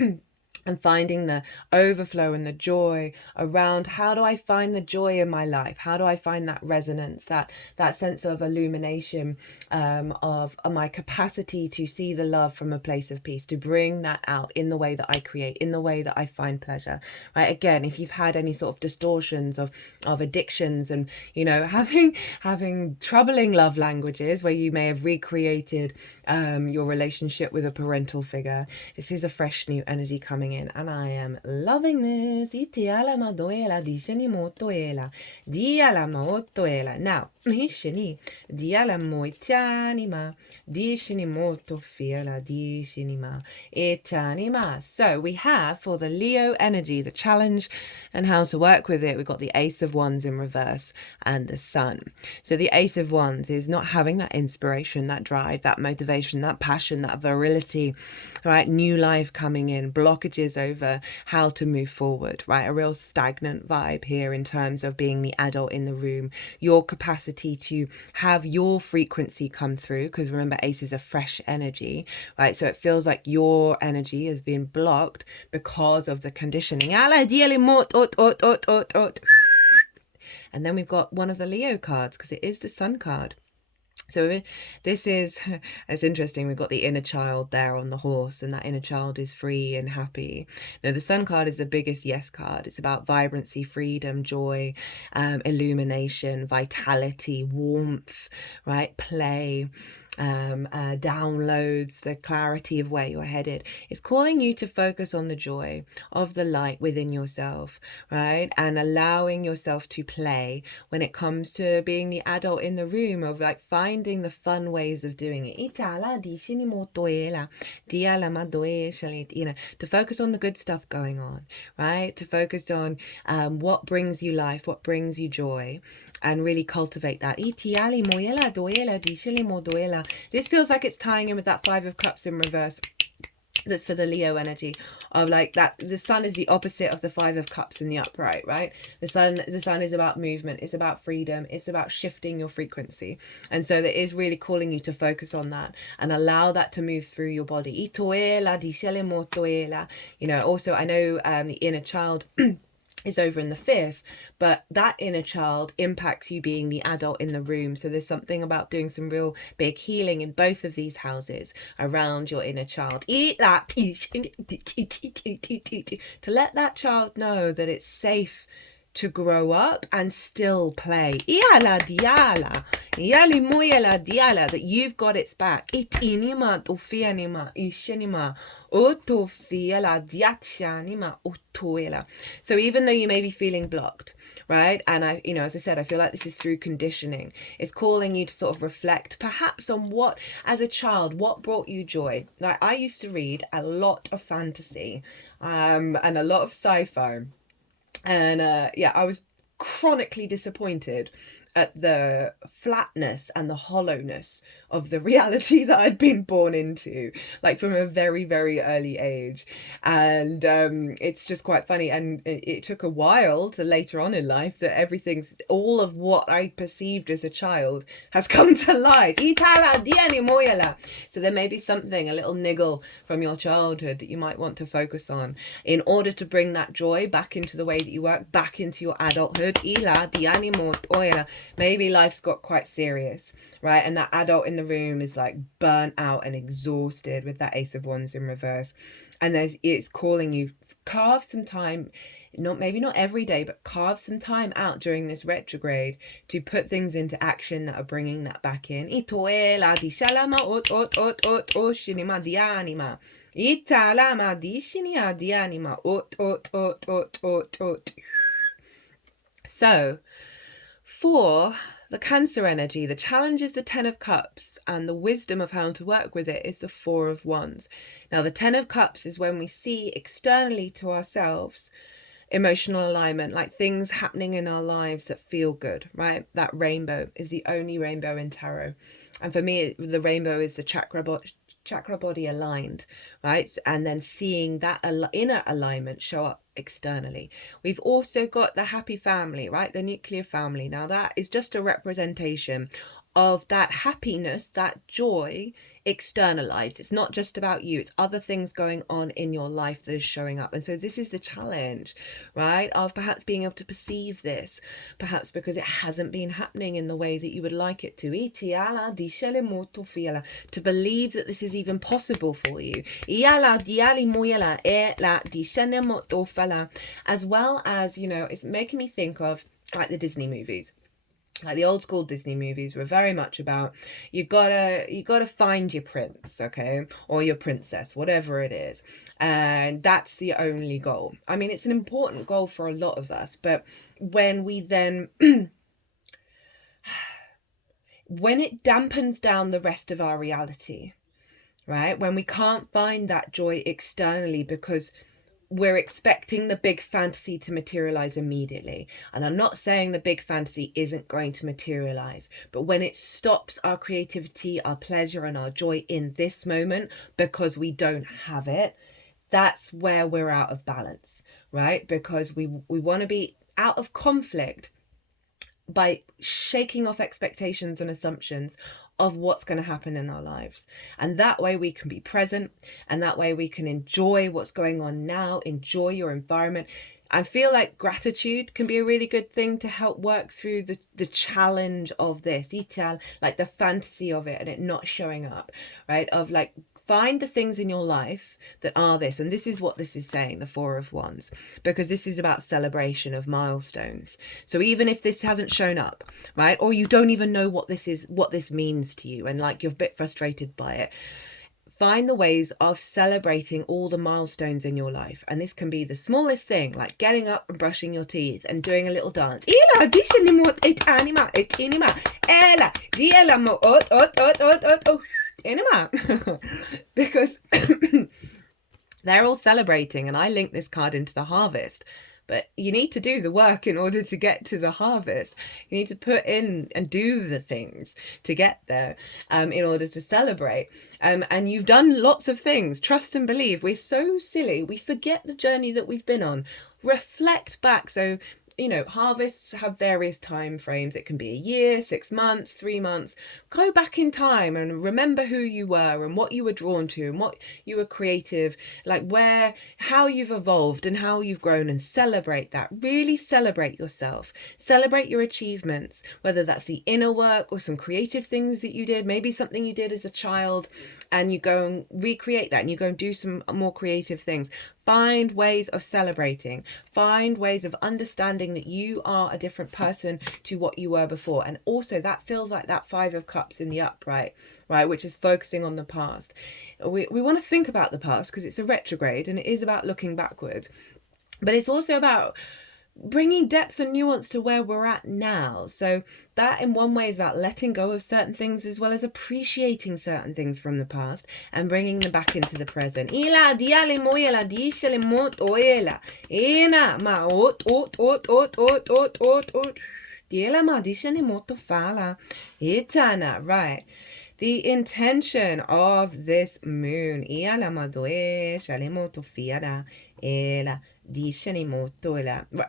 and finding the overflow and the joy around, how do I find the joy in my life? How do I find that resonance, that sense of illumination, of my capacity to see the love from a place of peace, to bring that out in the way that I create, in the way that I find pleasure, right? Again, if you've had any sort of distortions of addictions and, you know, having troubling love languages where you may have recreated your relationship with a parental figure, this is a fresh new energy coming in. in, and I am loving this. Itiala madoela disheni motoela, diala maotoela. Now, misheni, diala moitianima, disheni motofiela, dishinima, etanima. So we have for the Leo energy, the challenge and how to work with it, we've got the Ace of Wands in reverse and the Sun. So the Ace of Wands is not having that inspiration, that drive, that motivation, that passion, that virility, right? New life coming in, blockages over how to move forward, right? A real stagnant vibe here in terms of being the adult in the room, your capacity to have your frequency come through, because remember, Ace is a fresh energy, right? So it feels like your energy has been blocked because of the conditioning. And then we've got one of the Leo cards, because it is the Sun card. So this is, it's interesting, we've got the inner child there on the horse, and that inner child is free and happy. Now the Sun card is the biggest yes card. It's about vibrancy, freedom, joy, illumination, vitality, warmth, right? Play, downloads, the clarity of where you're headed. It's calling you to focus on the joy of the light within yourself, right? And allowing yourself to play when it comes to being the adult in the room, of like finding the fun ways of doing it. You know, to focus on the good stuff going on, right? To focus on what brings you life, what brings you joy, and really cultivate that. This feels like it's tying in with that Five of Cups in reverse. That's for the Leo energy of like that. The Sun is the opposite of the Five of Cups in the upright, right? The sun is about movement. It's about freedom. It's about shifting your frequency. And so that is really calling you to focus on that and allow that to move through your body. You know, also I know the inner child is over in the 5th, but that inner child impacts you being the adult in the room. So there's something about doing some real big healing in both of these houses around your inner child. To let that child know that it's safe to grow up and still play. That you've got its back. So even though you may be feeling blocked, right? And I, you know, as I said, I feel like this is through conditioning. It's calling you to sort of reflect perhaps on what, as a child, what brought you joy. Like I used to read a lot of fantasy and a lot of sci-fi. And yeah, I was chronically disappointed at the flatness and the hollowness of the reality that I'd been born into, like from a very, very early age. And it's just quite funny. And it took a while to later on in life that all of what I perceived as a child has come to life. So there may be something, a little niggle from your childhood that you might want to focus on in order to bring that joy back into the way that you work, back into your adulthood. Maybe life's got quite serious, right? And that adult in the room is like burnt out and exhausted with that Ace of Wands in reverse. And it's calling you, carve some time, maybe not every day, but carve some time out during this retrograde to put things into action that are bringing that back in. So for the Cancer energy, the challenge is the 10 of Cups, and the wisdom of how to work with it is the 4 of Wands. Now, the 10 of Cups is when we see externally to ourselves emotional alignment, like things happening in our lives that feel good, right? That rainbow is the only rainbow in tarot. And for me, the rainbow is the chakra body aligned, right? And then seeing that inner alignment show up externally. We've also got the happy family, right? The nuclear family. Now that is just a representation of that happiness, that joy externalized. It's not just about you, it's other things going on in your life that is showing up. And so this is the challenge, right, of perhaps being able to perceive this, perhaps because it hasn't been happening in the way that you would like it to believe that this is even possible for you, as well as, you know, it's making me think of like the Disney movies. Like the old school Disney movies were very much about you gotta find your prince, okay, or your princess, whatever it is, and that's the only goal. I mean, it's an important goal for a lot of us, but when we then when it dampens down the rest of our reality, right, when we can't find that joy externally because we're expecting the big fantasy to materialize immediately. And I'm not saying the big fantasy isn't going to materialize, but when it stops our creativity, our pleasure, and our joy in this moment because we don't have it, that's where we're out of balance, right? Because we want to be out of conflict by shaking off expectations and assumptions of what's going to happen in our lives. And that way we can be present, and that way we can enjoy what's going on now, enjoy your environment. I feel like gratitude can be a really good thing to help work through the challenge of this, like the fantasy of it and it not showing up, right? Of like, find the things in your life that are this. And this is what this is saying, the Four of Wands, because this is about celebration of milestones. So even if this hasn't shown up, right, or you don't even know what this is, what this means to you, and like you're a bit frustrated by it, find the ways of celebrating all the milestones in your life. And this can be the smallest thing, like getting up and brushing your teeth and doing a little dance. Because they're all celebrating, and I link this card into the harvest. But you need to do the work in order to get to the harvest. You need to put in and do the things to get there, in order to celebrate. And you've done lots of things. Trust and believe. We're so silly. We forget the journey that we've been on. Reflect back. So, you know, harvests have various time frames. It can be a year, 6 months, 3 months. Go back in time and remember who you were and what you were drawn to and what you were creative, like how you've evolved and how you've grown, and celebrate that. Really celebrate yourself. Celebrate your achievements, whether that's the inner work or some creative things that you did, maybe something you did as a child and you go and recreate that and you go and do some more creative things. Find ways of celebrating. Find ways of understanding that you are a different person to what you were before. And also that feels like that Five of Cups in the upright, right? Which is focusing on the past. We want to think about the past because it's a retrograde and it is about looking backwards. But it's also about bringing depth and nuance to where we're at now. So that in one way is about letting go of certain things as well as appreciating certain things from the past and bringing them back into the present. Right. The intention of this moon,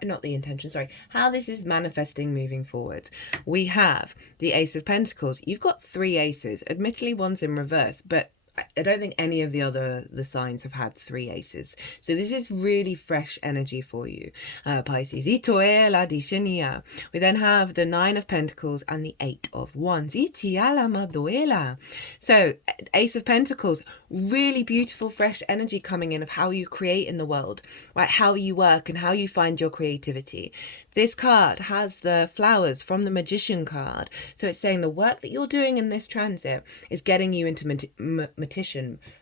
not the intention, sorry, how this is manifesting moving forward. We have the Ace of Pentacles. You've got 3 aces. Admittedly, one's in reverse, but I don't think any of the signs have had 3 aces. So this is really fresh energy for you, Pisces. We then have the 9 of Pentacles and the 8 of Wands. So Ace of Pentacles, really beautiful fresh energy coming in of how you create in the world, right? How you work and how you find your creativity. This card has the flowers from the Magician card. So it's saying the work that you're doing in this transit is getting you into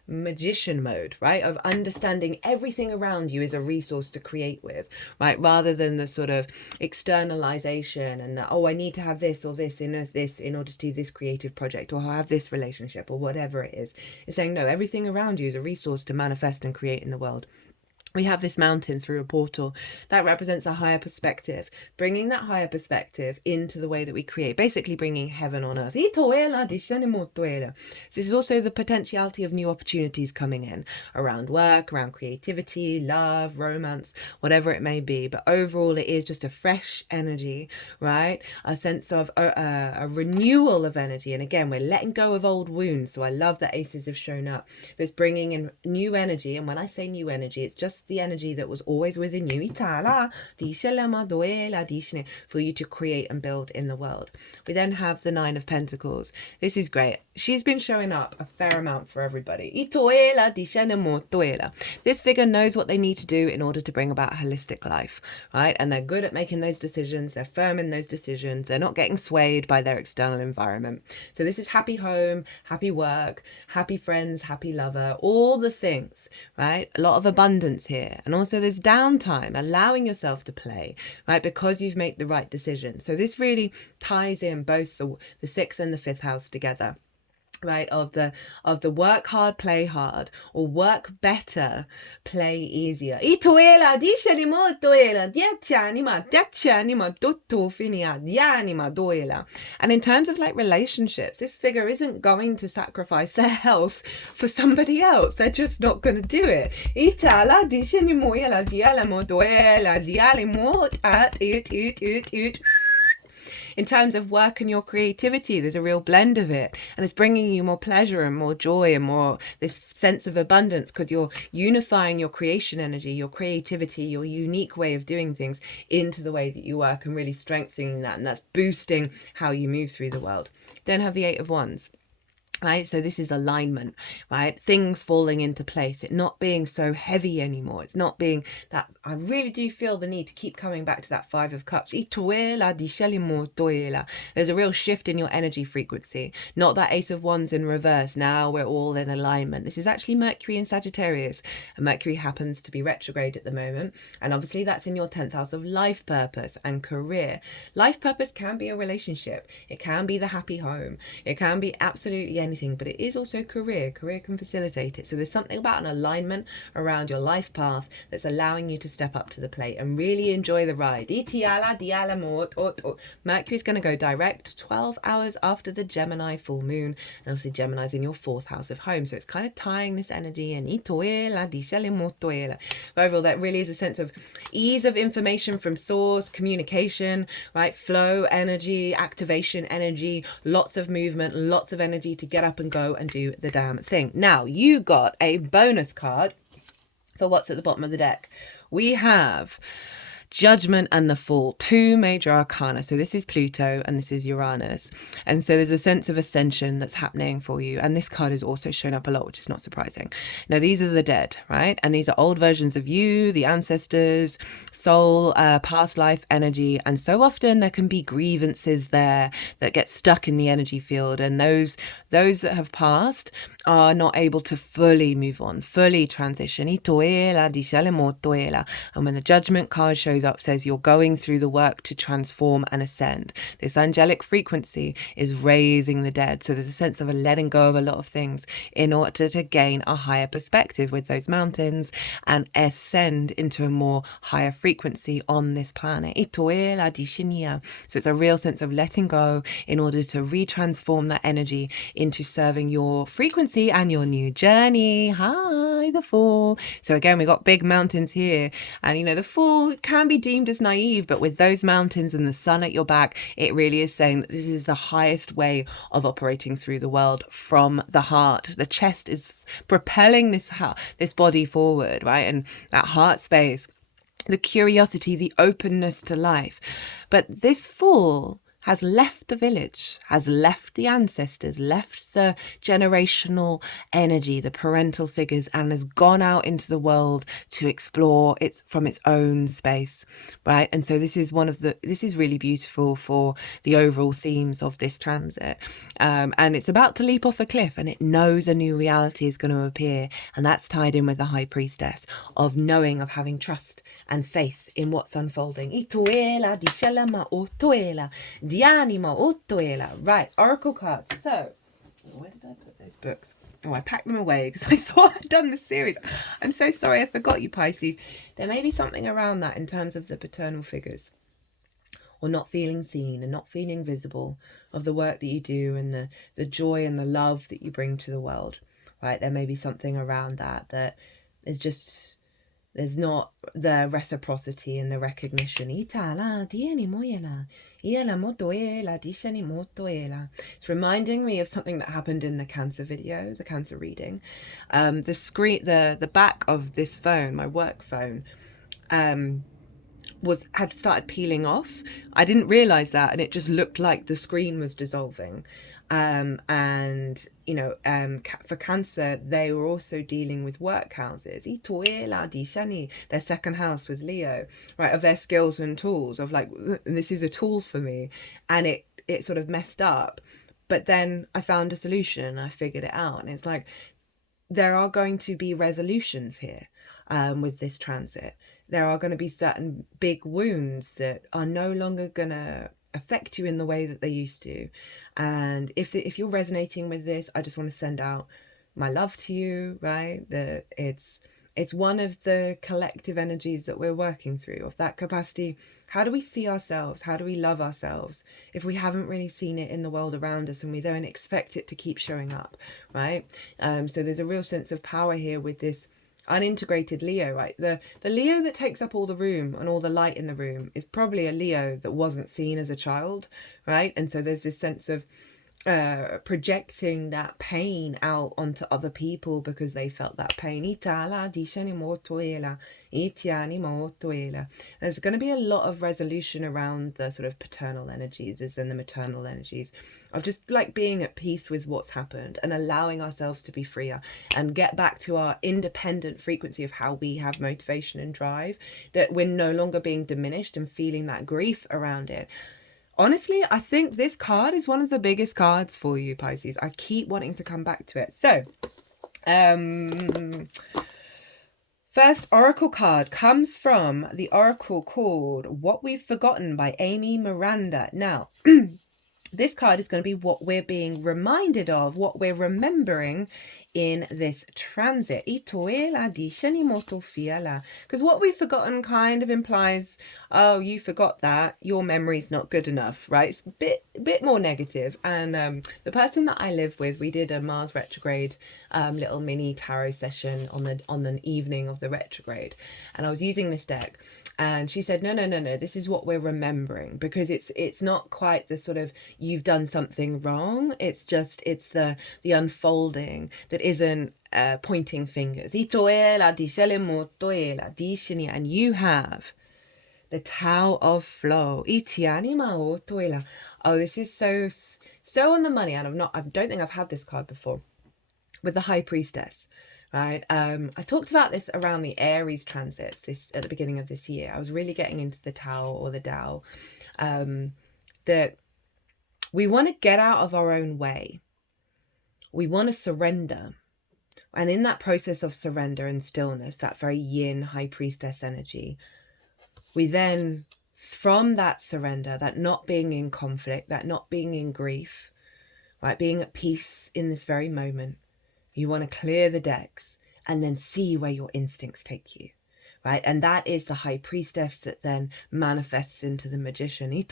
magician mode, right? Of understanding everything around you is a resource to create with, right? Rather than the sort of externalization and I need to have this or this in order to do this creative project, or have this relationship, or whatever it is. It's saying no, everything around you is a resource to manifest and create in the world. We have this mountain through a portal that represents a higher perspective, bringing that higher perspective into the way that we create, basically bringing heaven on earth. This is also the potentiality of new opportunities coming in around work, around creativity, love, romance, whatever it may be. But overall, it is just a fresh energy, right? A sense of a renewal of energy. And again, we're letting go of old wounds. So I love that aces have shown up. That's bringing in new energy. And when I say new energy, it's just just the energy that was always within you, for you to create and build in the world. We then have the Nine of Pentacles. This is great. She's been showing up a fair amount for everybody. This figure knows what they need to do in order to bring about a holistic life, right? And they're good at making those decisions. They're firm in those decisions. They're not getting swayed by their external environment. So this is happy home, happy work, happy friends, happy lover, all the things, right? A lot of abundance here. And also there's downtime, allowing yourself to play, right? Because you've made the right decision. So this really ties in both the 6th and the 5th house together, right? Of the work hard, play hard, or work better, play easier. And in terms of like relationships, this figure isn't going to sacrifice their health for somebody else. They're just not going to do it. In terms of work and your creativity, there's a real blend of it, and it's bringing you more pleasure and more joy and more this sense of abundance, because you're unifying your creation energy, your creativity, your unique way of doing things into the way that you work, and really strengthening that, and that's boosting how you move through the world. Then have the 8 of Wands. Right, so this is alignment, right? Things falling into place, it not being so heavy anymore. It's not being that. I really do feel the need to keep coming back to that 5 of Cups. There's a real shift in your energy frequency, not that Ace of Wands in reverse. Now we're all in alignment. This is actually Mercury in Sagittarius, and Mercury happens to be retrograde at the moment, and obviously that's in your 10th house of life purpose and career. Life purpose can be a relationship, it can be the happy home, it can be absolutely anything, but it is also career can facilitate it. So there's something about an alignment around your life path that's allowing you to step up to the plate and really enjoy the ride. Mercury is going to go direct 12 hours after the Gemini full moon, and obviously Gemini's in your 4th house of home, so it's kind of tying this energy in. But overall, that really is a sense of ease of information from source, communication, right? Flow energy, activation energy, lots of movement, lots of energy to get up and go and do the damn thing. Now, you got a bonus card for what's at the bottom of the deck. We have Judgment and the Fool, 2 major arcana. So this is Pluto and this is Uranus. And so there's a sense of ascension that's happening for you. And this card is also shown up a lot, which is not surprising. Now, these are the dead, right? And these are old versions of you, the ancestors, soul, past life energy. And so often there can be grievances there that get stuck in the energy field. And those that have passed are not able to fully move on, fully transition. And when the Judgment card shows up, says you're going through the work to transform and ascend. This angelic frequency is raising the dead. So there's a sense of a letting go of a lot of things in order to gain a higher perspective with those mountains and ascend into a more higher frequency on this planet. So it's a real sense of letting go in order to retransform that energy into serving your frequency and your new journey. Hi, the Fool. So again, we got big mountains here, and the Fool can be deemed as naive, but with those mountains and the sun at your back, it really is saying that this is the highest way of operating through the world from the heart. The chest is propelling this body forward, right? And that heart space, the curiosity, the openness to life. But this Fool has left the village, has left the ancestors, left the generational energy, the parental figures, and has gone out into the world to explore it from its own space, right? And so this is really beautiful for the overall themes of this transit. And it's about to leap off a cliff, and it knows a new reality is going to appear. And that's tied in with the High Priestess of knowing, of having trust and faith in what's unfolding. Right, oracle cards. So, where did I put those books? Oh, I packed them away because I thought I'd done this series. I'm so sorry I forgot you, Pisces. There may be something around that in terms of the paternal figures, or not feeling seen and not feeling visible of the work that you do and the joy and the love that you bring to the world, right? There may be something around that is just, There's not the reciprocity and the recognition. It's reminding me of something that happened in the Cancer video, the Cancer reading. The screen, the back of this phone, my work phone, had started peeling off. I didn't realize that, and it just looked like the screen was dissolving. And you know, for Cancer, they were also dealing with work houses. Their second house with Leo, right, of their skills and tools, of like, this is a tool for me, and it sort of messed up. But then I found a solution. I figured it out, and it's like there are going to be resolutions here with this transit. There are going to be certain big wounds that are no longer going to affect you in the way that they used to. And if you're resonating with this, I just want to send out my love to you, right? That it's one of the collective energies that we're working through, of that capacity. How do we see ourselves? How do we love ourselves if we haven't really seen it in the world around us and we don't expect it to keep showing up, right? So there's a real sense of power here with this unintegrated Leo, right? The Leo that takes up all the room and all the light in the room is probably a Leo that wasn't seen as a child, right? And so there's this sense of projecting that pain out onto other people because they felt that pain. There's going to be a lot of resolution around the sort of paternal energies and the maternal energies of just like being at peace with what's happened and allowing ourselves to be freer and get back to our independent frequency of how we have motivation and drive, that we're no longer being diminished and feeling that grief around it. Honestly, I think this card is one of the biggest cards for you, Pisces. I keep wanting to come back to it. So, first oracle card comes from the oracle called What We've Forgotten by Amy Miranda. Now, this card is going to be what we're being reminded of, what we're remembering in this transit. Because what we've forgotten kind of implies, oh, you forgot that, your memory's not good enough, right? It's a bit more negative. And the person that I live with, we did a Mars retrograde little mini tarot session on the evening of the retrograde, and I was using this deck, and she said, no, this is what we're remembering, because it's not quite the sort of you've done something wrong. It's the unfolding that isn't pointing fingers. And you have the Tao of Flow. Oh, this is so on the money, and I don't think I've had this card before, with the High Priestess. Right, I talked about this around the Aries transits at the beginning of this year. I was really getting into the Tao or the Tao, that we want to get out of our own way. We want to surrender, and in that process of surrender and stillness, that very Yin High Priestess energy, we then, from that surrender, that not being in conflict, that not being in grief, right, being at peace in this very moment. You want to clear the decks and then see where your instincts take you, right? And that is the High Priestess that then manifests into the Magician. And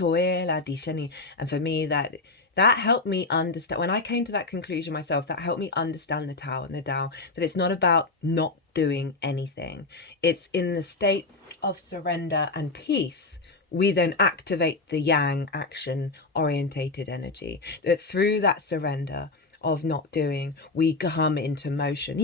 for me, that helped me understand, when I came to that conclusion myself, that helped me understand the Tao and the Tao, that it's not about not doing anything. It's in the state of surrender and peace, we then activate the Yang action orientated energy, that through that surrender of not doing, we come into motion.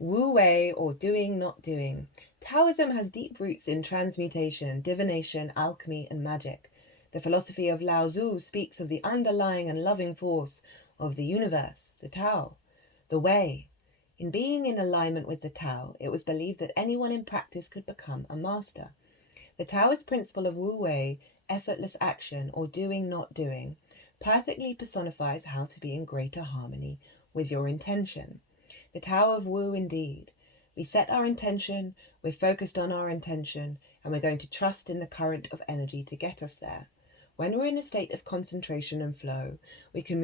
Wu Wei, or doing, not doing. Taoism has deep roots in transmutation, divination, alchemy, and magic. The philosophy of Lao Tzu speaks of the underlying and loving force of the universe, the Tao, the Wei. In being in alignment with the Tao, it was believed that anyone in practice could become a master. The Taoist principle of Wu Wei, effortless action, or doing, not doing, perfectly personifies how to be in greater harmony with your intention. The Tao of Wu, indeed. We set our intention, we're focused on our intention, and we're going to trust in the current of energy to get us there. When we're in a state of concentration and flow, we can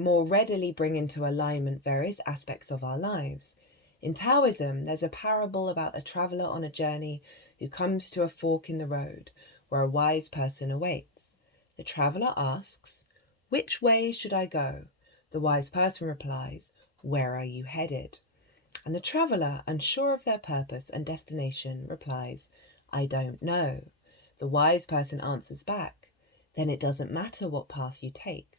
more readily bring into alignment various aspects of our lives. In Taoism, there's a parable about a traveller on a journey who comes to a fork in the road where a wise person awaits. The traveller asks, "Which way should I go?" The wise person replies, Where are you headed? And the traveller, unsure of their purpose and destination, replies, I don't know. The wise person answers back, then it doesn't matter what path you take.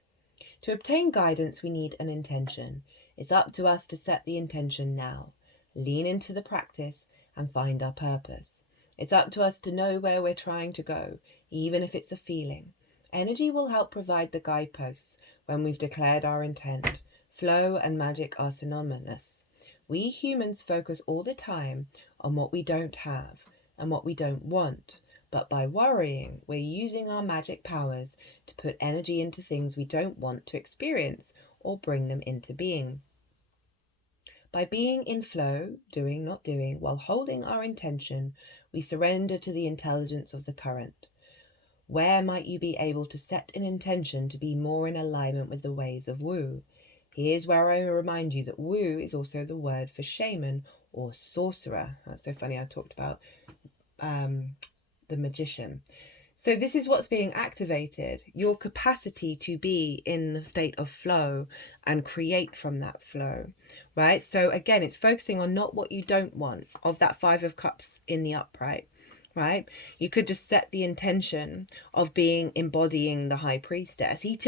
To obtain guidance, we need an intention. It's up to us to set the intention now. Lean into the practice and find our purpose. It's up to us to know where we're trying to go, even if it's a feeling. Energy will help provide the guideposts when we've declared our intent. Flow and magic are synonymous. We humans focus all the time on what we don't have and what we don't want. But by worrying, we're using our magic powers to put energy into things we don't want to experience or bring them into being. By being in flow, doing, not doing, while holding our intention, we surrender to the intelligence of the current. Where might you be able to set an intention to be more in alignment with the ways of Wu? Here's where I remind you that Wu is also the word for shaman or sorcerer. That's so funny, I talked about the magician. So this is what's being activated, your capacity to be in the state of flow and create from that flow, right? So again, it's focusing on not what you don't want, of that 5 of Cups in the upright, right? You could just set the intention of embodying the High Priestess. With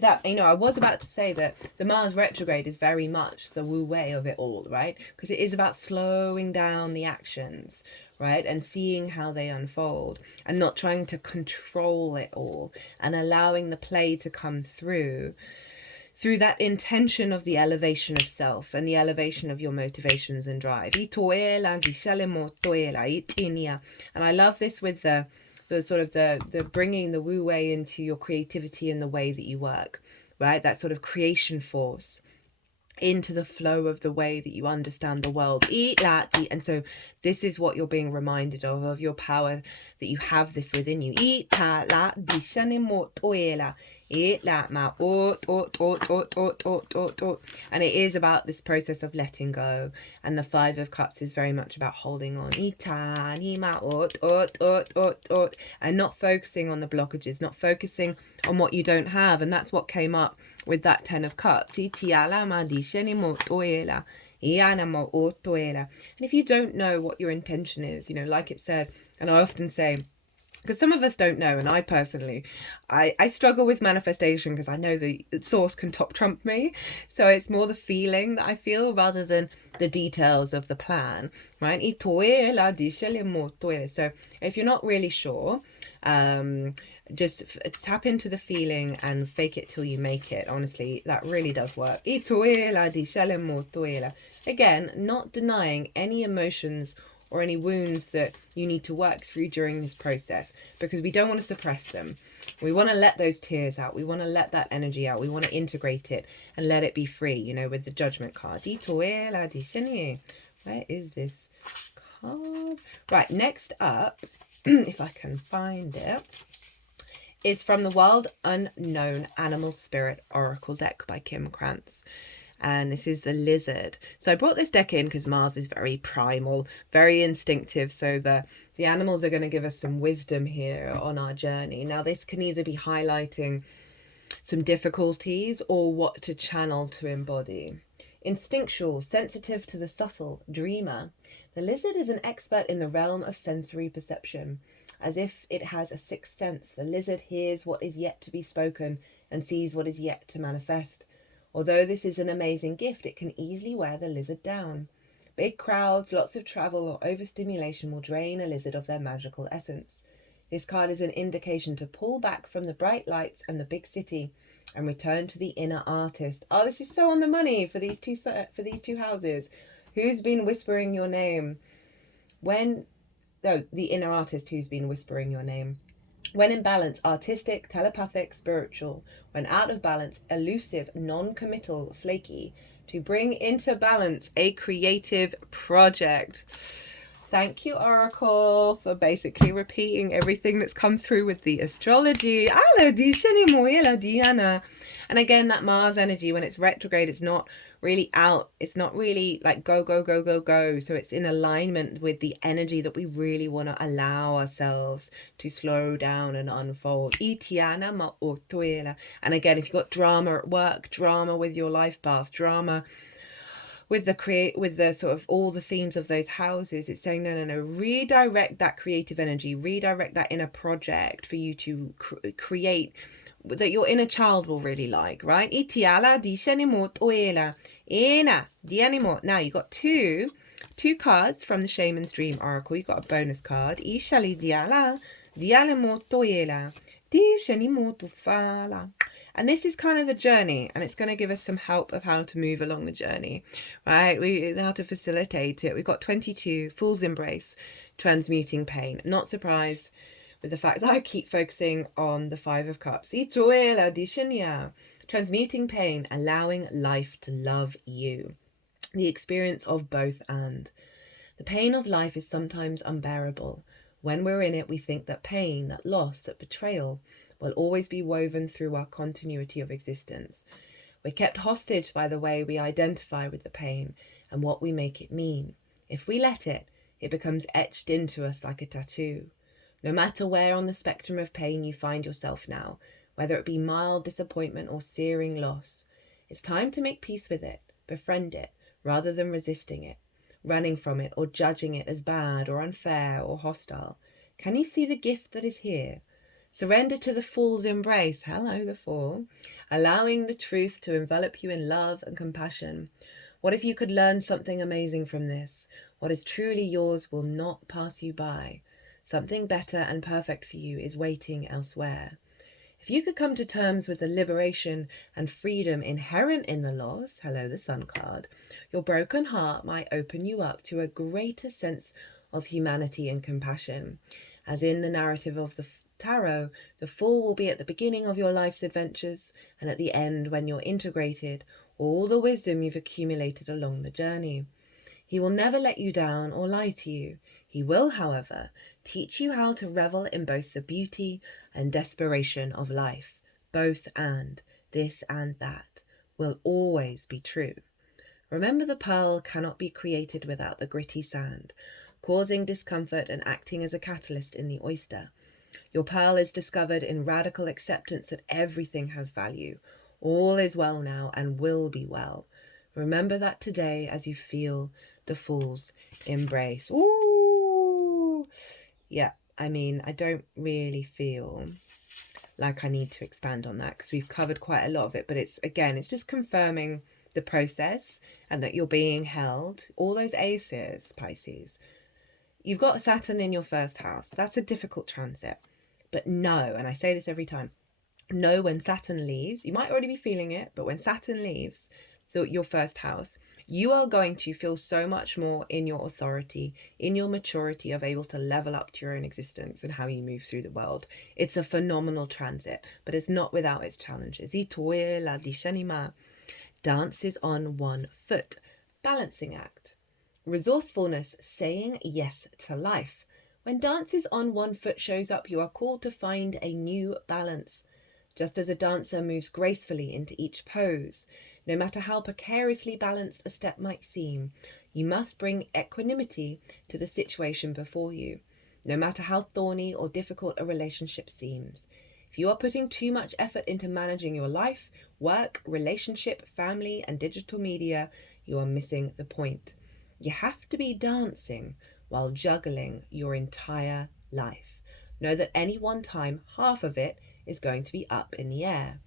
that, I was about to say that the Mars retrograde is very much the Wu way of it all, right? Because it is about slowing down the actions, right? And seeing how they unfold and not trying to control it all and allowing the play to come through that intention of the elevation of self and the elevation of your motivations and drive. And I love this with the sort of the bringing the Wu way into your creativity and the way that you work, right? That sort of creation force into the flow of the way that you understand the world. And so this is what you're being reminded of your power, that you have this within you. And it is about this process of letting go, and the 5 of Cups is very much about holding on and not focusing on the blockages, not focusing on what you don't have. And that's what came up with that 10 of Cups. And if you don't know what your intention is, like it said, and I often say, because some of us don't know, and I personally, I struggle with manifestation because I know the source can trump me. So it's more the feeling that I feel rather than the details of the plan, right? So if you're not really sure, just tap into the feeling and fake it till you make it. Honestly, that really does work. Again, not denying any emotions or any wounds that you need to work through during this process, because we don't want to suppress them. We want to let those tears out. We want to let that energy out. We want to integrate it and let it be free, with the Judgment card. Where is this card? Right, next up, if I can find it, is from the Wild Unknown Animal Spirit Oracle deck by Krans. And this is the lizard. So I brought this deck in because Mars is very primal, very instinctive. So the animals are going to give us some wisdom here on our journey. Now, this can either be highlighting some difficulties or what to channel to embody. Instinctual, sensitive to the subtle, dreamer. The lizard is an expert in the realm of sensory perception. As if it has a sixth sense, the lizard hears what is yet to be spoken and sees what is yet to manifest. Although this is an amazing gift, it can easily wear the lizard down. Big crowds, lots of travel, or overstimulation will drain a lizard of their magical essence. This card is an indication to pull back from the bright lights and the big city and return to the inner artist. Oh, this is so on the money for these two houses. Who's been whispering your name? The inner artist who's been whispering your name. When in balance, artistic, telepathic, spiritual. When out of balance, elusive, non-committal, flaky. To bring into balance a creative project. Thank you, Oracle, for basically repeating everything that's come through with the astrology. And again, that Mars energy, when it's retrograde, it's not really out. It's not really like go, go, go, go, go. So it's in alignment with the energy that we really want to allow ourselves to slow down and unfold. And again, if you've got drama at work, drama with your life path, drama with the sort of all the themes of those houses, it's saying no, redirect that creative energy, redirect that inner project for you to create that your inner child will really like, right? Now you got two cards from the Shaman's Dream Oracle. You've got a bonus card. And this is kind of the journey, and it's going to give us some help of how to move along the journey, right? How to facilitate it. We've got 22, Fool's Embrace, transmuting pain. Not surprised with the fact that I keep focusing on the Five of Cups. Transmuting pain, allowing life to love you. The experience of both and. The pain of life is sometimes unbearable. When we're in it, we think that pain, that loss, that betrayal will always be woven through our continuity of existence. We're kept hostage by the way we identify with the pain and what we make it mean. If we let it, it becomes etched into us like a tattoo. No matter where on the spectrum of pain you find yourself now, whether it be mild disappointment or searing loss, it's time to make peace with it, befriend it, rather than resisting it, running from it or judging it as bad or unfair or hostile. Can you see the gift that is here? Surrender to the Fool's Embrace, hello the Fool, allowing the truth to envelop you in love and compassion. What if you could learn something amazing from this? What is truly yours will not pass you by. Something better and perfect for you is waiting elsewhere. If you could come to terms with the liberation and freedom inherent in the loss, hello the Sun card, your broken heart might open you up to a greater sense of humanity and compassion. As in the narrative of the Tarot, the Fool will be at the beginning of your life's adventures and at the end when you're integrated all the wisdom you've accumulated along the journey. He will never let you down or lie to you. He will, however, teach you how to revel in both the beauty and desperation of life. Both and, this and that, will always be true. Remember, the pearl cannot be created without the gritty sand, causing discomfort and acting as a catalyst in the oyster. Your pearl is discovered in radical acceptance that everything has value. All is well now and will be well. Remember that today as you feel the Fool's Embrace. Ooh! Yeah, I mean, I don't really feel like I need to expand on that because we've covered quite a lot of it. But it's just confirming the process and that you're being held. All those aces, Pisces. You've got Saturn in your first house. That's a difficult transit. But know, and I say this every time, know when Saturn leaves, you might already be feeling it, but when Saturn leaves, so your first house, you are going to feel so much more in your authority, in your maturity of able to level up to your own existence and how you move through the world. It's a phenomenal transit, but it's not without its challenges. Dances on one foot, balancing act. Resourcefulness, saying yes to life. When dances on one foot shows up, you are called to find a new balance. Just as a dancer moves gracefully into each pose, no matter how precariously balanced a step might seem, you must bring equanimity to the situation before you, no matter how thorny or difficult a relationship seems. If you are putting too much effort into managing your life, work, relationship, family, and digital media, you are missing the point. You have to be dancing while juggling your entire life. Know that any one time, half of it is going to be up in the air.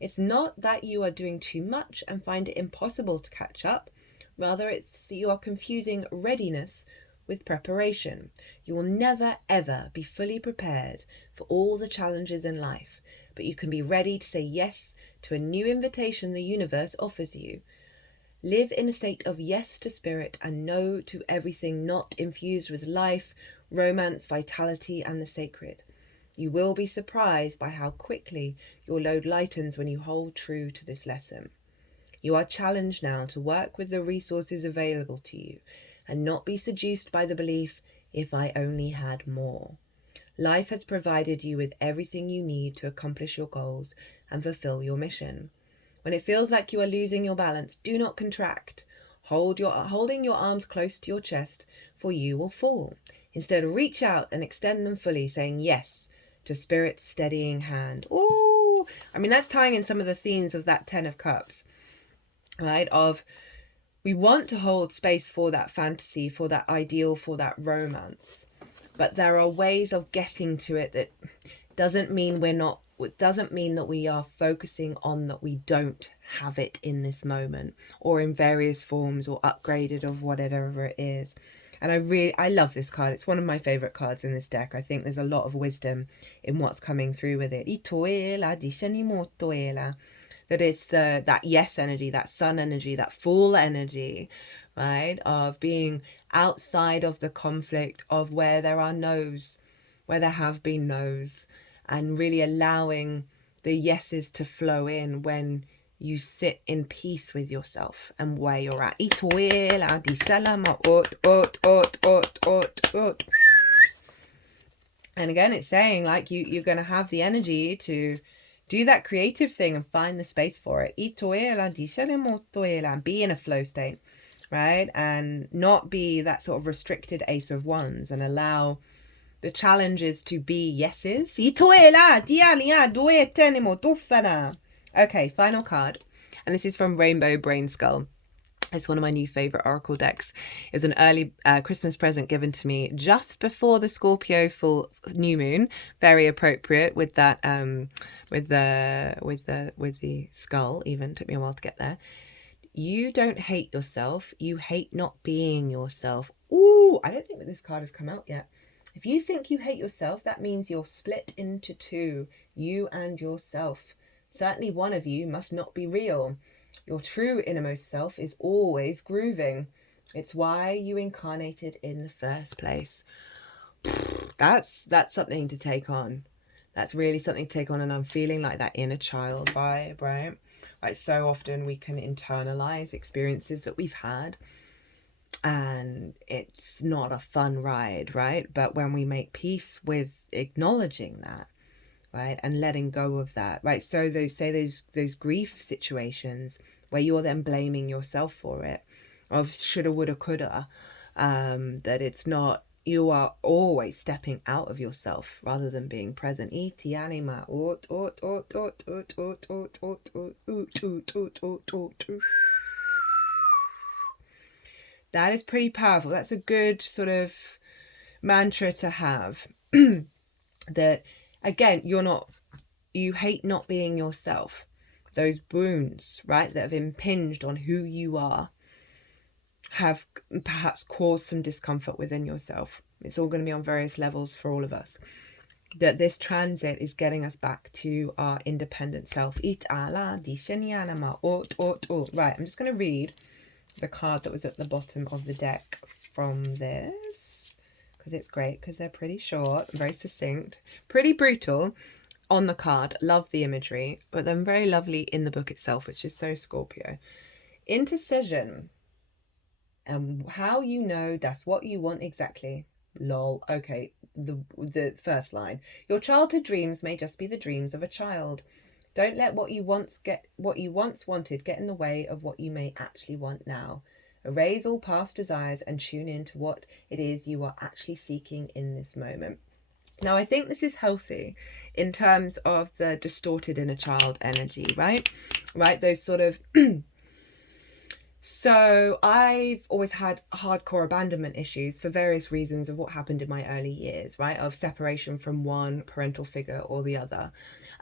It's not that you are doing too much and find it impossible to catch up. Rather, it's that you are confusing readiness with preparation. You will never, ever be fully prepared for all the challenges in life, but you can be ready to say yes to a new invitation the universe offers you. Live in a state of yes to spirit and no to everything not infused with life, romance, vitality, and the sacred. You will be surprised by how quickly your load lightens when you hold true to this lesson. You are challenged now to work with the resources available to you and not be seduced by the belief If I only had more. Life has provided you with everything you need to accomplish your goals and fulfill your mission. When it feels like you are losing your balance, do not contract. Holding your arms close to your chest, for you will fall. Instead, reach out and extend them fully, saying yes to Spirit's steadying hand. Ooh, I mean, that's tying in some of the themes of that 10 of Cups, right? Of we want to hold space for that fantasy, for that ideal, for that romance. But there are ways of getting to it that doesn't mean that we are focusing on that we don't have it in this moment or in various forms or upgraded of whatever it is. And I love this card. It's one of my favorite cards in this deck. I think there's a lot of wisdom in what's coming through with it. That it's that yes energy, that sun energy, that full energy, right? Of being outside of the conflict of where there are no's, where there have been no's, and really allowing the yeses to flow in when you sit in peace with yourself and where you're at. And again, it's saying like you're going to have the energy to do that creative thing and find the space for it. And be in a flow state, right? And not be that sort of restricted Ace of Wands, and allow the challenges to be yeses. Okay, final card. And this is from Rainbow Brain Skull. It's one of my new favorite oracle decks. It was an early Christmas present given to me just before the Scorpio full new moon. Very appropriate with that with the skull. Even took me a while to get there. You don't hate yourself. You hate not being yourself. Ooh, I don't think that this card has come out yet. If you think you hate yourself, that means you're split into two, you and yourself. Certainly one of you must not be real. Your true innermost self is always grooving. It's why you incarnated in the first place. That's something to take on. That's really something to take on, and I'm feeling like that inner child vibe, right? Like so often we can internalize experiences that we've had, and it's not a fun ride, right? But when we make peace with acknowledging that, right, and letting go of that, right? So those grief situations where you're then blaming yourself for it, of shoulda, woulda, coulda, that it's not, you are always stepping out of yourself rather than being present. That is pretty powerful. That's a good sort of mantra to have. That again, you hate not being yourself. Those wounds, right, that have impinged on who you are have perhaps caused some discomfort within yourself. It's all going to be on various levels for all of us. That this transit is getting us back to our independent self. Right, I'm just going to read the card that was at the bottom of the deck from this, because it's great, because they're pretty short, very succinct, pretty brutal on the card. Love the imagery, but then very lovely in the book itself, which is so Scorpio. Intercession. And how you know that's what you want exactly. Lol. Okay, the first line. Your childhood dreams may just be the dreams of a child. Don't let what you once wanted get in the way of what you may actually want now. Erase all past desires and tune in to what it is you are actually seeking in this moment. Now, I think this is healthy in terms of the distorted inner child energy, right? Right, those sort of... So I've always had hardcore abandonment issues for various reasons of what happened in my early years, right? Of separation from one parental figure or the other.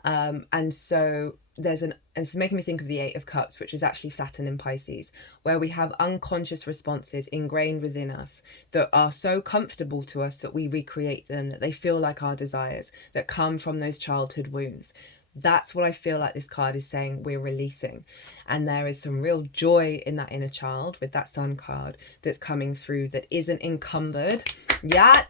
And so it's making me think of the 8 of Cups, which is actually Saturn in Pisces, where we have unconscious responses ingrained within us that are so comfortable to us that we recreate them, that they feel like our desires, that come from those childhood wounds. That's what I feel like this card is saying we're releasing. And there is some real joy in that inner child with that Sun card that's coming through, that isn't encumbered. And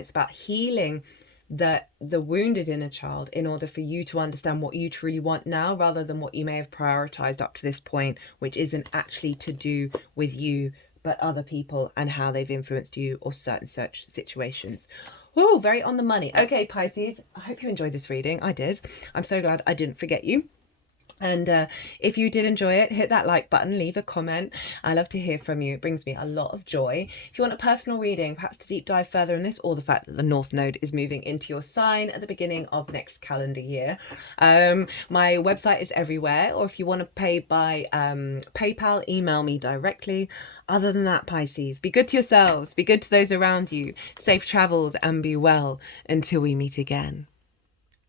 it's about healing the wounded inner child in order for you to understand what you truly want now, rather than what you may have prioritized up to this point, which isn't actually to do with you but other people and how they've influenced you or certain such situations. Oh, very on the money. Okay, Pisces, I hope you enjoyed this reading. I did. I'm so glad I didn't forget you. And if you did enjoy it, hit that like button, leave a comment. I love to hear from you. It brings me a lot of joy. If you want a personal reading, perhaps to deep dive further in this, or the fact that the North Node is moving into your sign at the beginning of next calendar year, my website is everywhere. Or if you want to pay by PayPal, email me directly. Other than that, Pisces, be good to yourselves, be good to those around you. Safe travels and be well until we meet again.